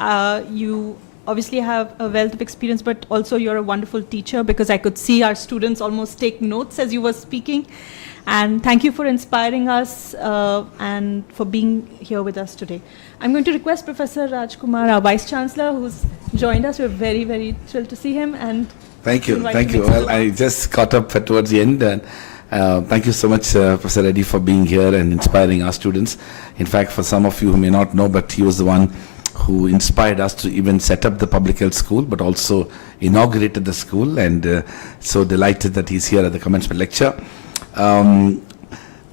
You obviously have a wealth of experience, but also you're a wonderful teacher, because I could see our students almost take notes as you were speaking. And thank you for inspiring us and for being here with us today. I'm going to request Professor Rajkumar, our Vice Chancellor, who's joined us. We're very, very thrilled to see him. And thank you. Thank you. Well, I just caught up towards the end. And thank you so much, Professor Reddy, for being here and inspiring our students. In fact, for some of you who may not know, but he was the one who inspired us to even set up the public health school, but also inaugurated the school, and so delighted that he's here at the commencement lecture.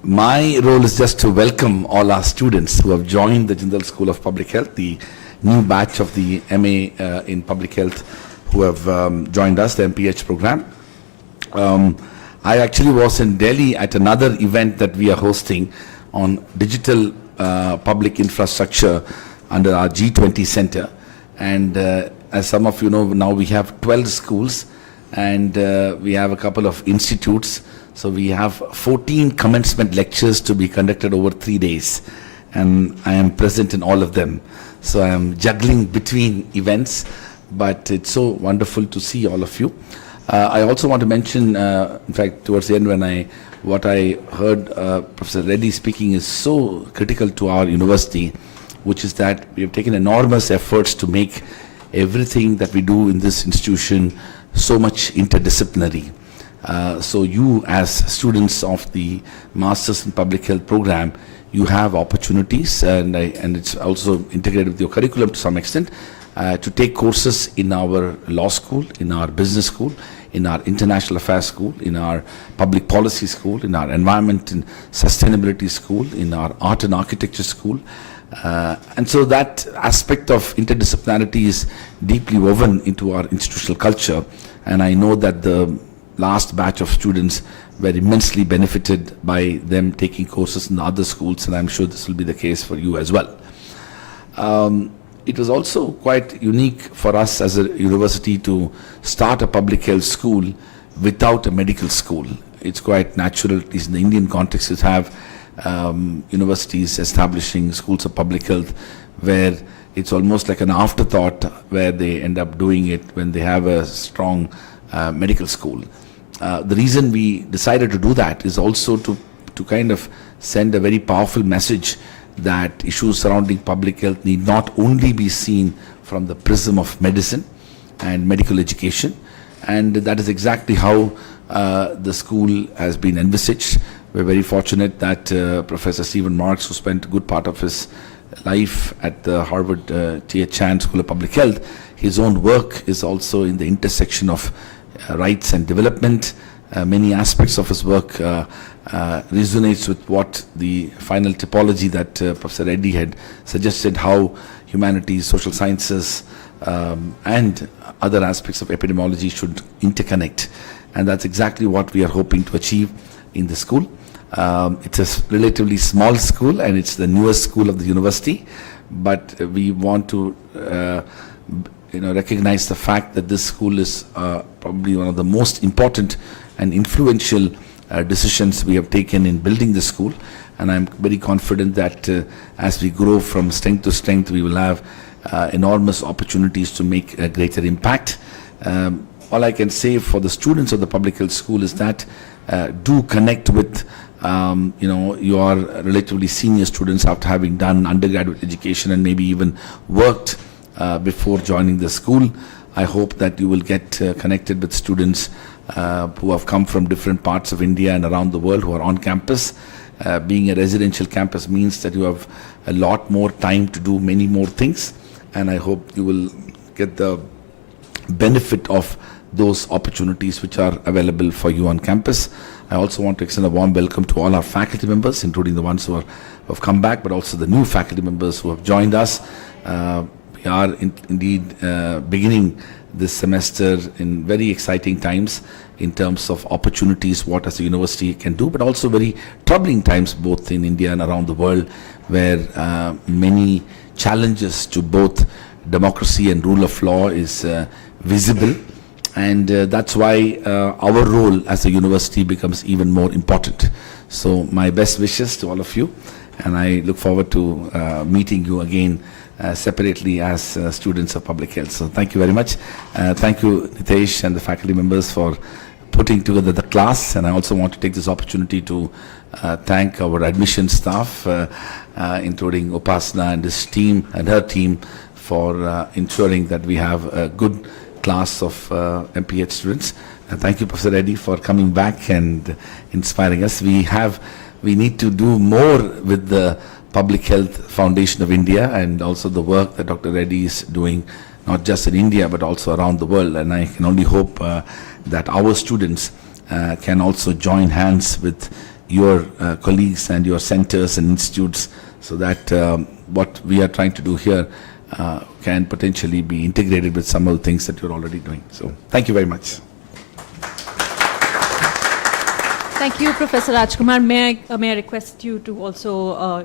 My role is just to welcome all our students who have joined the Jindal School of Public Health, the new batch of the MA in Public Health who have joined us, the MPH program. I actually was in Delhi at another event that we are hosting on digital public infrastructure under our G20 center, and as some of you know, now we have 12 schools, and we have a couple of institutes. So we have 14 commencement lectures to be conducted over 3 days, and I am present in all of them. So I am juggling between events, but it's so wonderful to see all of you. I also want to mention, in fact, towards the end, when what I heard Professor Reddy speaking is so critical to our university, which is that we have taken enormous efforts to make everything that we do in this institution so much interdisciplinary. So you, as students of the Masters in Public Health program, you have opportunities, and it's also integrated with your curriculum to some extent. to take courses in our law school, in our business school, in our international affairs school, in our public policy school, in our environment and sustainability school, in our art and architecture school. And so that aspect of interdisciplinarity is deeply woven into our institutional culture. And I know that the last batch of students were immensely benefited by them taking courses in other schools, and I'm sure this will be the case for you as well. It was also quite unique for us as a university to start a public health school without a medical school. It's quite natural, at least in the Indian context, to have universities establishing schools of public health where it's almost like an afterthought where they end up doing it when they have a strong medical school. The reason we decided to do that is also to kind of send a very powerful message that issues surrounding public health need not only be seen from the prism of medicine and medical education, and that is exactly how the school has been envisaged. We're very fortunate that Professor Stephen Marks, who spent a good part of his life at the Harvard T.H. Chan School of Public Health, his own work is also in the intersection of rights and development. Many aspects of his work resonates with what the final typology that Professor Reddy had suggested, how humanities, social sciences, and other aspects of epidemiology should interconnect. And that's exactly what we are hoping to achieve in the school. It's a relatively small school, and it's the newest school of the university, but we want to recognize the fact that this school is probably one of the most important and influential decisions we have taken in building the school, and I'm very confident that as we grow from strength to strength, we will have enormous opportunities to make a greater impact. All I can say for the students of the public health school is that do connect with your relatively senior students after having done undergraduate education and maybe even worked before joining the school. I hope that you will get connected with students who have come from different parts of India and around the world who are on campus. Being a residential campus means that you have a lot more time to do many more things, and I hope you will get the benefit of those opportunities which are available for you on campus. I also want to extend a warm welcome to all our faculty members, including the ones who have come back, but also the new faculty members who have joined us. We are indeed beginning this semester in very exciting times in terms of opportunities, what as a university can do, but also very troubling times both in India and around the world, where many challenges to both democracy and rule of law is visible. And that's why our role as a university becomes even more important. So my best wishes to all of you, and I look forward to meeting you again separately as students of public health. So thank you very much. Thank you, Nitesh and the faculty members, for putting together the class, and I also want to take this opportunity to thank our admission staff, including Upasana and his team and her team, for ensuring that we have a good class of MPH students. Thank you, Professor Reddy, for coming back and inspiring us. We need to do more with the Public Health Foundation of India and also the work that Dr. Reddy is doing, not just in India but also around the world. And I can only hope that our students can also join hands with your colleagues and your centers and institutes, so that what we are trying to do here can potentially be integrated with some of the things that you're already doing. So thank you very much. Thank you, Professor Rajkumar. May I request you to also,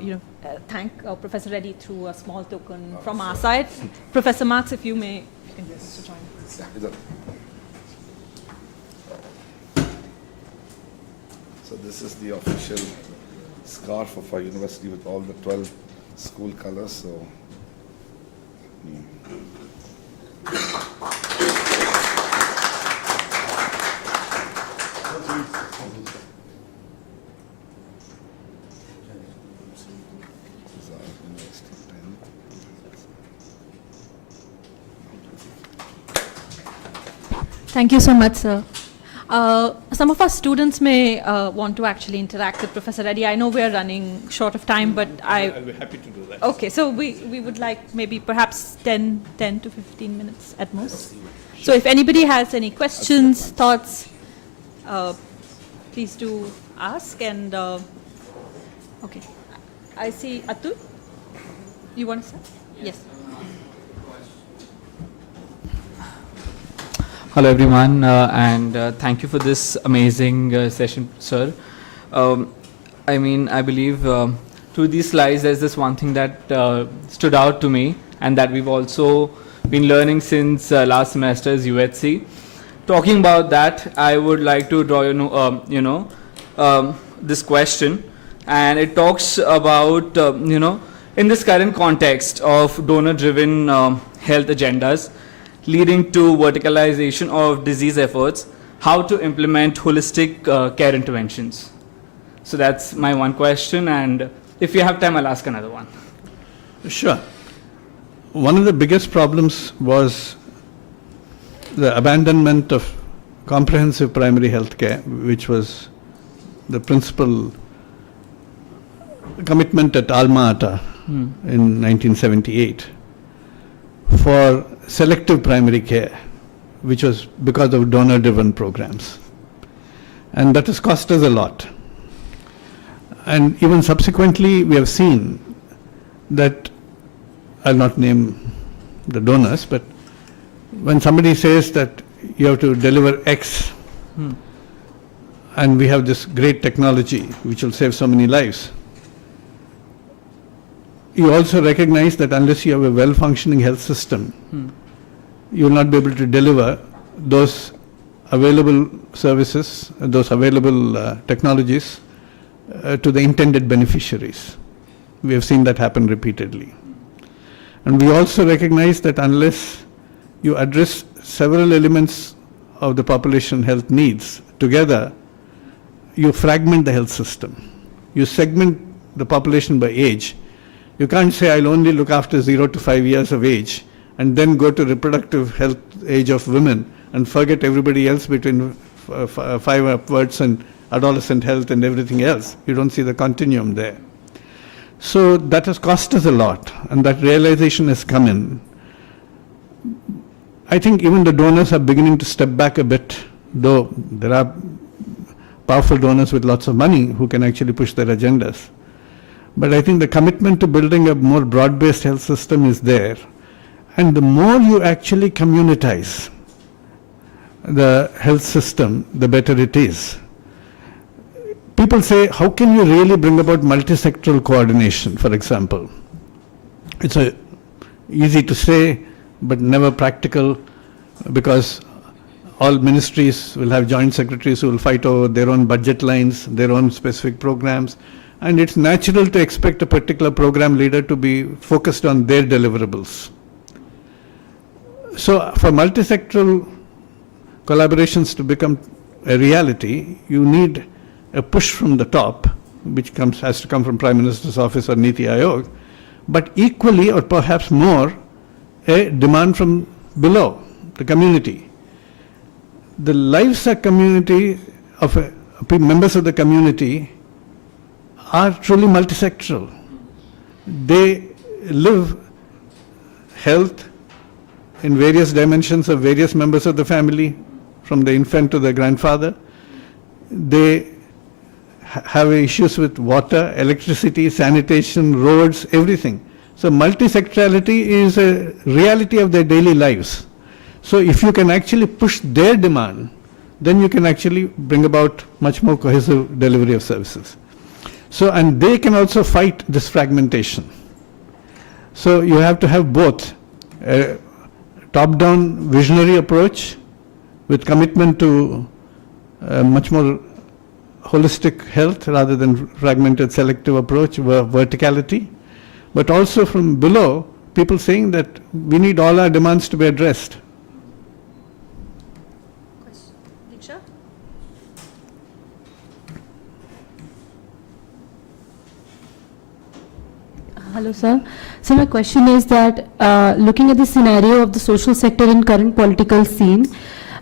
thank Professor Reddy through a small token from our side. Professor Marks, if you may, you can also join. So this is the official scarf of our university with all the 12 school colors. So. Thank you so much, sir. Some of our students may want to actually interact with Professor Reddy. I know we are running short of time, but I'll be happy to do that. Okay, so we would like maybe perhaps 10 to 15 minutes at most. So if anybody has any questions, thoughts, please do ask. And okay, I see Atul. You want to start? Yes. Hello everyone, and thank you for this amazing session, sir. I believe through these slides there's this one thing that stood out to me, and that we've also been learning since last semester is UHC. Talking about that, I would like to draw this question, and it talks about in this current context of donor-driven health agendas, leading to verticalization of disease efforts, how to implement holistic care interventions. So that's my one question, and if you have time, I'll ask another one. Sure. One of the biggest problems was the abandonment of comprehensive primary health care, which was the principal commitment at Alma Ata in 1978 for selective primary care, which was because of donor-driven programs. And that has cost us a lot. And even subsequently, we have seen that, I'll not name the donors, but when somebody says that you have to deliver X, and we have this great technology which will save so many lives, you also recognize that unless you have a well-functioning health system, you will not be able to deliver those available services, those available technologies to the intended beneficiaries. We have seen that happen repeatedly. And we also recognize that unless you address several elements of the population health needs together, you fragment the health system. You segment the population by age. You can't say, I'll only look after 0 to 5 years of age and then go to reproductive health age of women and forget everybody else between 5 upwards and adolescent health and everything else. You don't see the continuum there. So that has cost us a lot, and that realization has come in. I think even the donors are beginning to step back a bit, though there are powerful donors with lots of money who can actually push their agendas. But I think the commitment to building a more broad-based health system is there. And the more you actually communitize the health system, the better it is. People say, how can you really bring about multi-sectoral coordination, for example? It's easy to say, but never practical, because all ministries will have joint secretaries who will fight over their own budget lines, their own specific programs. And it's natural to expect a particular program leader to be focused on their deliverables. So for multi-sectoral collaborations to become a reality, you need a push from the top, which has to come from Prime Minister's office or Niti Aayog, but equally or perhaps more, a demand from below, the community. The lives of community, of members of the community, are truly multisectoral. They live health in various dimensions of various members of the family, from the infant to the grandfather. They have issues with water, electricity, sanitation, roads, everything. So multisectorality is a reality of their daily lives. So if you can actually push their demand, then you can actually bring about much more cohesive delivery of services. So, and they can also fight this fragmentation. So you have to have both a top-down visionary approach with commitment to much more holistic health rather than fragmented selective approach, verticality, but also from below, people saying that we need all our demands to be addressed. Diksha? Hello, sir. So my question is that looking at the scenario of the social sector in current political scene,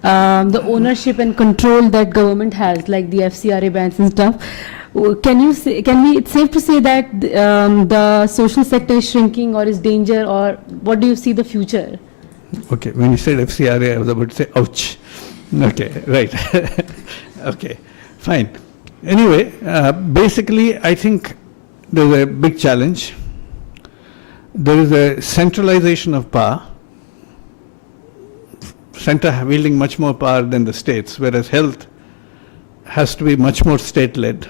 the ownership and control that government has, like the FCRA banks and stuff. It's safe to say that the social sector is shrinking or is danger, or what do you see the future? Okay, when you said FCRA, I was about to say, ouch. Okay, right. Okay, fine. Anyway, basically, I think there's a big challenge. There is a centralization of power, center wielding much more power than the states, whereas health has to be much more state-led.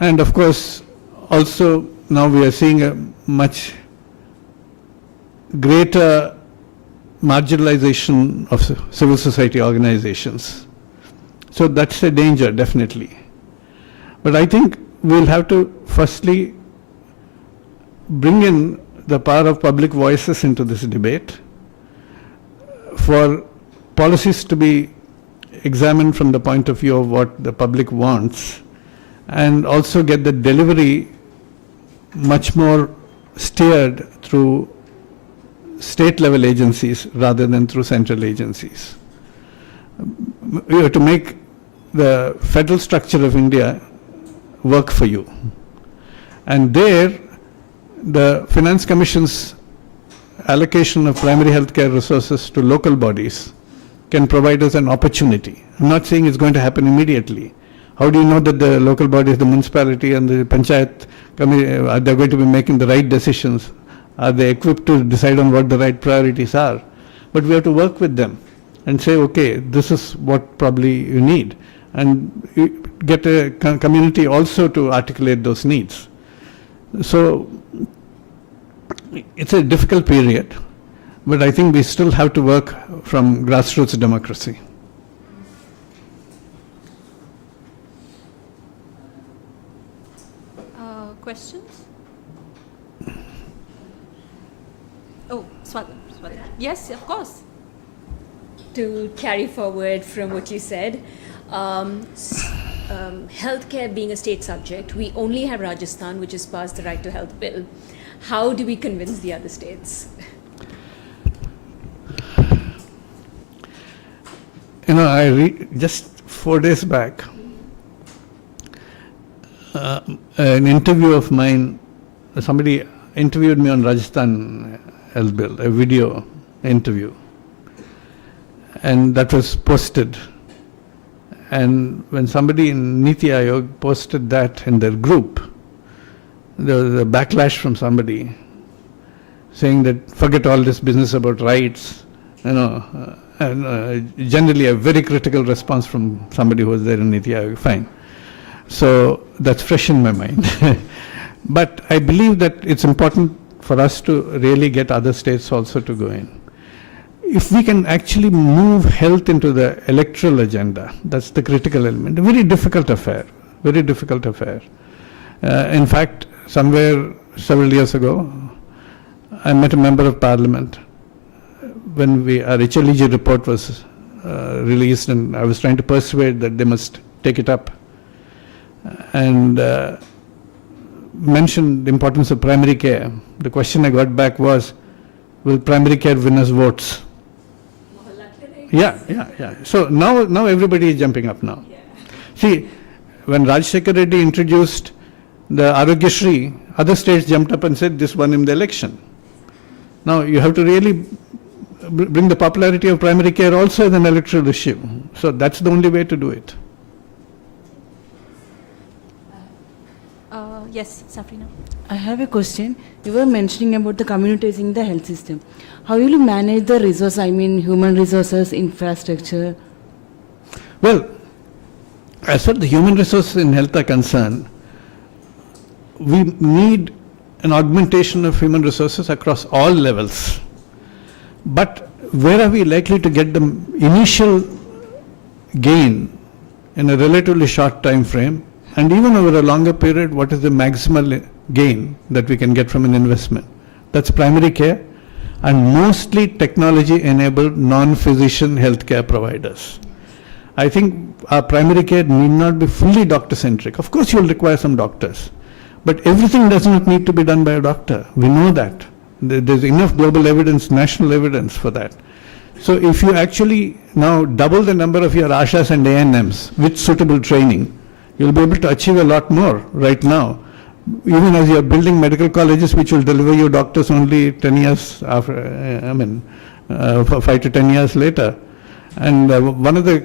And of course, also now we are seeing a much greater marginalization of civil society organizations. So that's a danger, definitely. But I think we'll have to firstly bring in the power of public voices into this debate, for policies to be examined from the point of view of what the public wants, and also get the delivery much more steered through state level agencies rather than through central agencies. You have to make the federal structure of India work for you. And there, the Finance Commission's allocation of primary healthcare resources to local bodies can provide us an opportunity. I'm not saying it's going to happen immediately. How do you know that the local bodies, the municipality and the panchayat, are they going to be making the right decisions? Are they equipped to decide on what the right priorities are? But we have to work with them and say, okay, this is what probably you need, and get a community also to articulate those needs. So it's a difficult period, but I think we still have to work from grassroots democracy. Questions? Oh, Swati. Yes, of course. To carry forward from what you said, healthcare being a state subject, we only have Rajasthan, which has passed the Right to Health Bill. How do we convince the other states? You know, just 4 days back, an interview of mine, somebody interviewed me on Rajasthan Health Bill, a video interview, and that was posted. And when somebody in Niti Aayog posted that in their group, there was a backlash from somebody saying that forget all this business about rights, and generally a very critical response from somebody who was there in Niti Aayog. Fine. So that's fresh in my mind. But I believe that it's important for us to really get other states also to go in. If we can actually move health into the electoral agenda, that's the critical element. A very difficult affair, very difficult affair. In fact, somewhere several years ago, I met a member of parliament when our HLEG report was released, and I was trying to persuade that they must take it up, and mentioned the importance of primary care. The question I got back was, will primary care win us votes? Yeah. So now everybody is jumping up now. Yeah. See, when Rajshekhar Reddy introduced the Arogyashri, other states jumped up and said this won him the election. Now you have to really bring the popularity of primary care also as an electoral issue. So that's the only way to do it. Yes, Safrina. I have a question. You were mentioning about the communitizing the health system. How will you manage the resource, human resources, infrastructure? Well, as far as the human resources in health are concerned, we need an augmentation of human resources across all levels. But where are we likely to get the initial gain in a relatively short time frame? And even over a longer period, what is the maximal gain that we can get from an investment? That's primary care and mostly technology-enabled non-physician healthcare providers. I think our primary care need not be fully doctor-centric. Of course, you will require some doctors, but everything does not need to be done by a doctor. We know that. There's enough global evidence, national evidence for that. So if you actually now double the number of your ASHAs and ANMs with suitable training, you'll be able to achieve a lot more right now. Even as you're building medical colleges which will deliver you doctors only 10 years after, for 5 to 10 years later. And one of the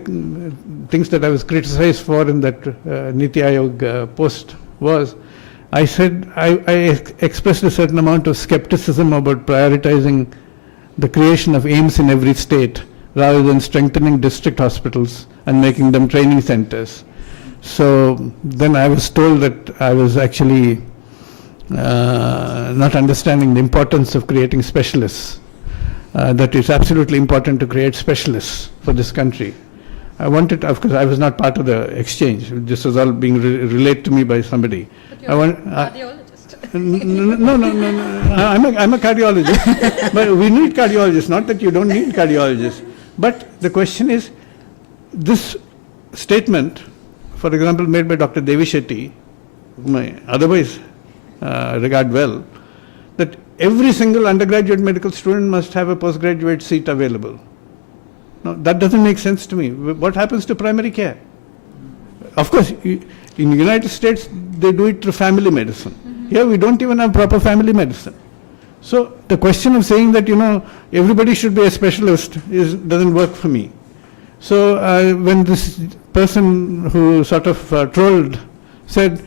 things that I was criticized for in that Niti Aayog post was, I said, I expressed a certain amount of skepticism about prioritizing the creation of AIMS in every state rather than strengthening district hospitals and making them training centers. So then I was told that I was actually not understanding the importance of creating specialists, that it's absolutely important to create specialists for this country. I wanted, of course, I was not part of the exchange. This was all being relayed to me by somebody. Cardiologist. No. I'm a cardiologist. But we need cardiologists, not that you don't need cardiologists. But the question is, this statement, for example, made by Dr. Devi Shetty, whom I otherwise regard well, that every single undergraduate medical student must have a postgraduate seat available. Now, that doesn't make sense to me. What happens to primary care? Of course, in the United States, they do it through family medicine. Here, we don't even have proper family medicine. So, the question of saying that, everybody should be a specialist doesn't work for me. So, when this person who sort of trolled said,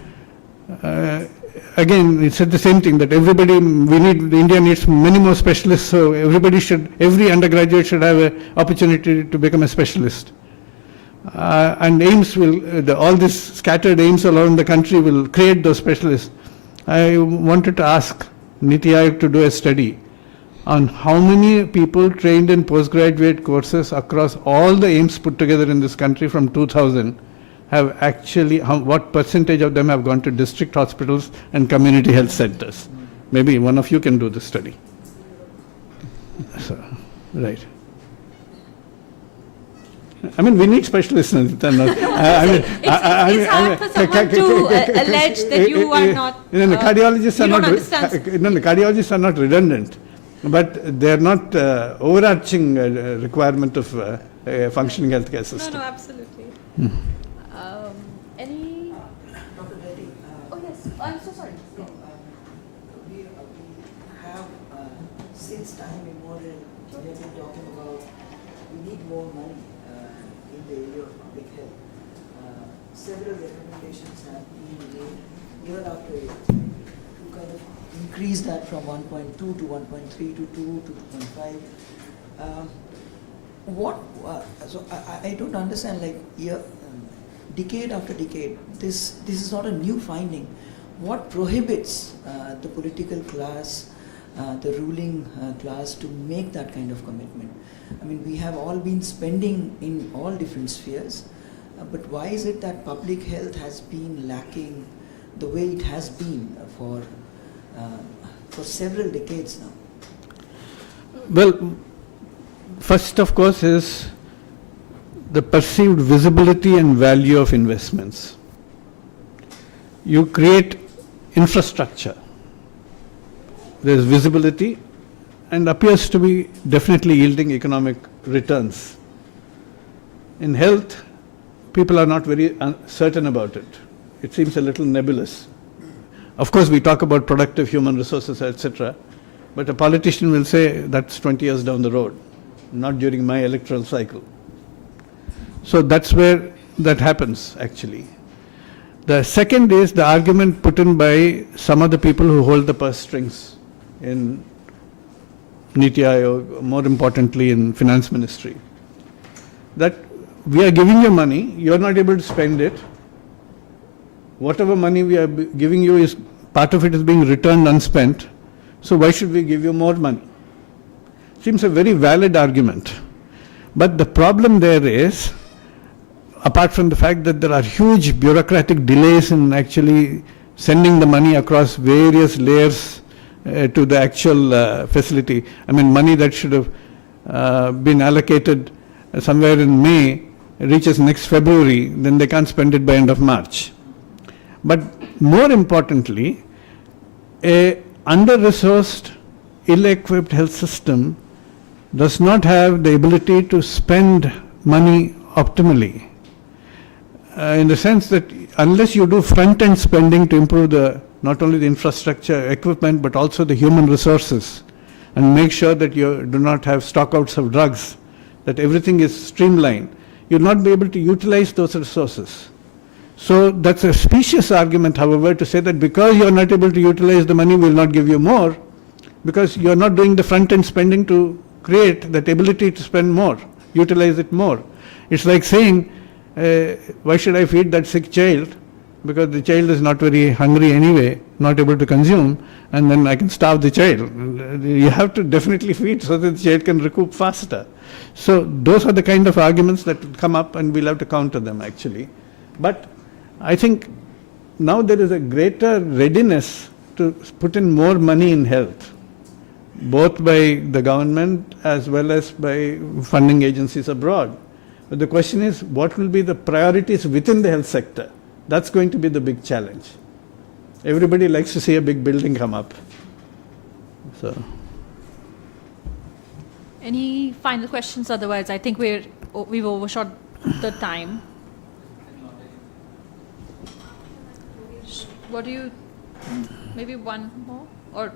again, it said the same thing, that India needs many more specialists, so every undergraduate should have an opportunity to become a specialist. And AIMS all these scattered AIMS around the country will create those specialists. I wanted to ask Niti Aayog to do a study on how many people trained in postgraduate courses across all the AIMS put together in this country from 2000 have actually, what percentage of them have gone to district hospitals and community health centers. Maybe one of you can do this study. So, right. I mean, we need specialists. It's hard for someone to allege that you are not. The cardiologists are you not. don't understand. The cardiologists are not redundant, but they are not overarching requirement of a functioning healthcare system. No, absolutely. Any? Dr. Reddy, Oh yes, I'm so sorry. we have, since time immemorial, we have been talking about we need more money in the area of public health. Several recommendations have been made year after year to kind of increase that from 1.2 to 1.3 to 2 to 2.5. So I don't understand, like, decade after decade, this is not a new finding. What prohibits the political class, the ruling class, to make that kind of commitment? I mean, we have all been spending in all different spheres, but why is it that public health has been lacking the way it has been for several decades now? Well, first, of course, is the perceived visibility and value of investments. You create infrastructure. There's visibility and appears to be definitely yielding economic returns. In health, people are not very certain about it. It seems a little nebulous. Of course, we talk about productive human resources, etc., but a politician will say that's 20 years down the road, not during my electoral cycle. So that's where that happens, actually. The second is the argument put in by some of the people who hold the purse strings in Niti Aayog, more importantly in Finance Ministry, that we are giving you money, you are not able to spend it. Whatever money we are giving you, is part of it is being returned unspent, so why should we give you more money? Seems a very valid argument. But the problem there is, apart from the fact that there are huge bureaucratic delays in actually sending the money across various layers to the actual facility. I mean, money that should have been allocated somewhere in May reaches next February, then they can't spend it by end of March. But more importantly, a under-resourced, ill-equipped health system does not have the ability to spend money optimally. In the sense that unless you do front-end spending to improve not only the infrastructure, equipment, but also the human resources, and make sure that you do not have stockouts of drugs, that everything is streamlined, you'll not be able to utilize those resources. So that's a specious argument, however, to say that because you're not able to utilize the money, we'll not give you more, because you're not doing the front-end spending to create that ability to spend more, utilize it more. It's like saying, why should I feed that sick child? Because the child is not very hungry anyway, not able to consume, and then I can starve the child. You have to definitely feed so that the child can recoup faster. So those are the kind of arguments that come up, and we'll have to counter them actually. But I think now there is a greater readiness to put in more money in health, both by the government as well as by funding agencies abroad. But the question is, what will be the priorities within the health sector? That's going to be the big challenge. Everybody likes to see a big building come up. So, Any final questions? Otherwise, I think we've overshot the time. What do you? Maybe one more or?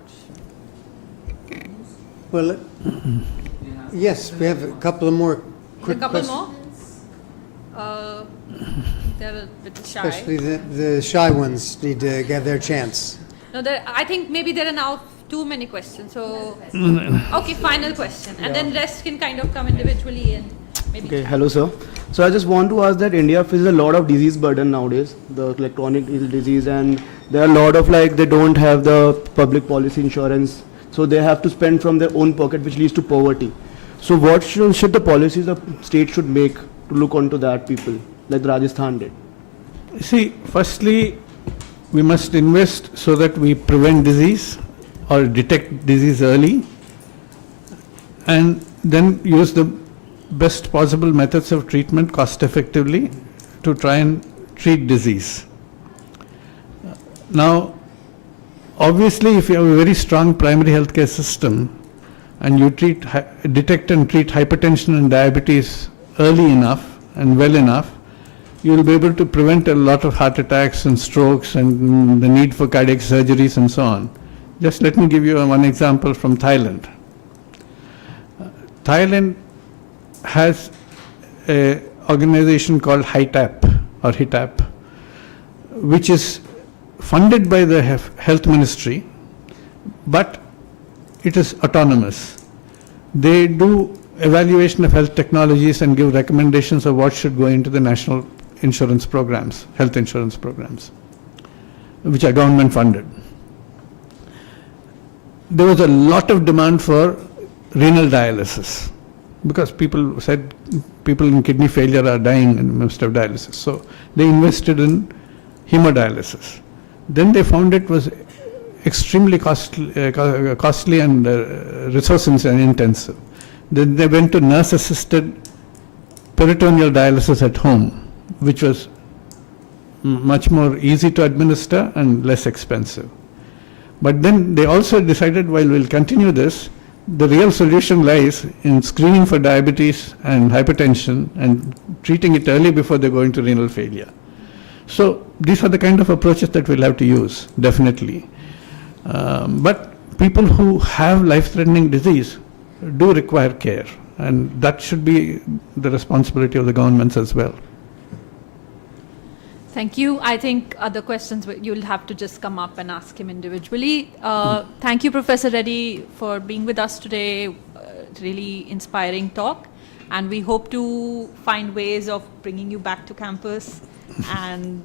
Well, yes, we have a couple of more A quick couple questions. more? They're a bit shy. Especially the shy ones need to get their chance. No, I think maybe there are now too many questions. So, okay, final question, and then rest can kind of come individually and maybe. Okay, hello sir. So I just want to ask that India faces a lot of disease burden nowadays, the chronic disease, and there are a lot of they don't have the public policy insurance, so they have to spend from their own pocket, which leads to poverty. So what should the policies the state should make to look onto that people, like Rajasthan did? see, firstly, we must invest so that we prevent disease or detect disease early, and then use the best possible methods of treatment cost effectively to try and treat disease. Now, obviously, if you have a very strong primary healthcare system and you detect and treat hypertension and diabetes early enough and well enough, you will be able to prevent a lot of heart attacks and strokes and the need for cardiac surgeries and so on. Just let me give you one example from Thailand. Thailand has an organization called HITAP, which is funded by the health ministry, but it is autonomous. They do evaluation of health technologies and give recommendations of what should go into the national insurance programs, health insurance programs, which are government funded. There was a lot of demand for renal dialysis because people said people in kidney failure are dying in the midst of dialysis. So they invested in hemodialysis. Then they found it was extremely costly and resource intensive. Then they went to nurse-assisted peritoneal dialysis at home, which was much more easy to administer and less expensive. But then they also decided, while we'll continue this, the real solution lies in screening for diabetes and hypertension and treating it early before they go into renal failure. So these are the kind of approaches that we'll have to use, definitely. But people who have life-threatening disease do require care, and that should be the responsibility of the governments as well. Thank you. I think other questions you'll have to just come up and ask him individually. Thank you, Professor Reddy, for being with us today. Really inspiring talk. And we hope to find ways of bringing you back to campus and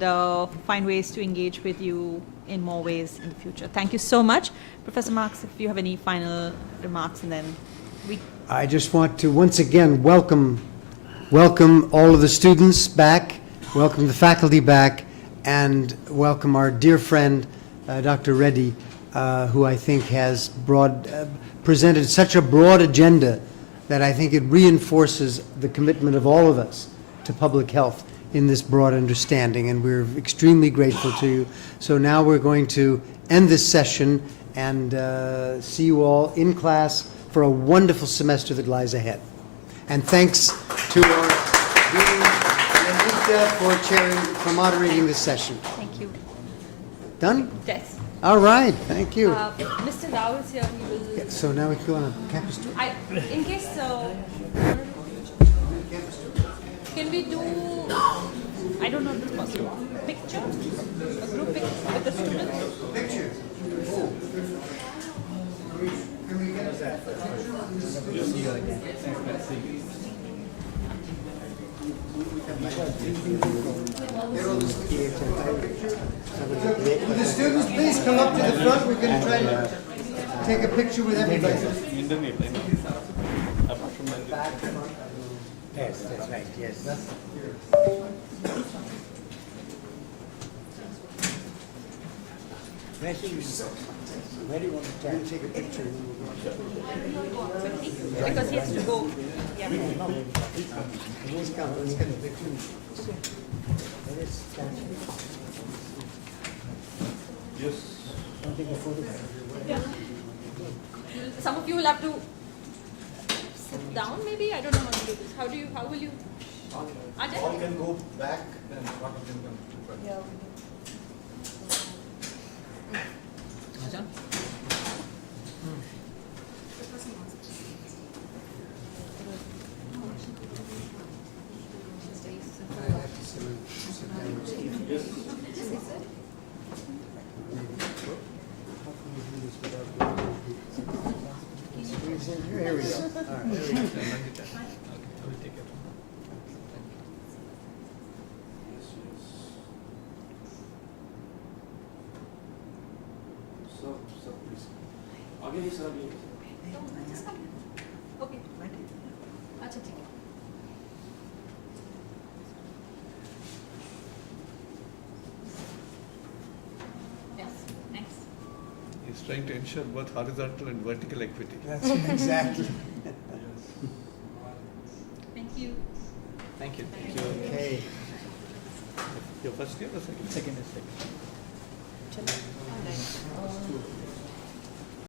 find ways to engage with you in more ways in the future. Thank you so much. Professor Marks, if you have any final remarks, and then I just want to once again welcome all of the students back, welcome the faculty back, and welcome our dear friend, Dr. Reddy, who I think has presented such a broad agenda that I think it reinforces the commitment of all of us to public health in this broad understanding, and we're extremely grateful to you. So now we're going to end this session and see you all in class for a wonderful semester that lies ahead. And thanks to our Dean Nandita for moderating this session. Thank you. Done? Yes. All right, thank you. Mr. Rao is here. He will. So now we go on a campus tour. In case. Can we do? I don't know if it's possible. Picture, a group picture with the students. Picture. Will the students please come up to the front? We're going to try to take a picture with everybody. Yes, that's right, yes. Where do you want to take? We'll take a picture. Because he has to go. Yeah. Let's come, let's get a picture. Yeah. Some of you will have to sit down, maybe. I don't know how to do this. How will you? Ajay? All can go back, then one of them can go back. Yeah. Here we go. All right, here we go. Okay. Acha, ठीक है. Yes. Thanks. He's trying to ensure both horizontal and vertical equity. That's exactly. Thank you. Thank you. Okay. Your first year or second? Second is second. Chalo. All right.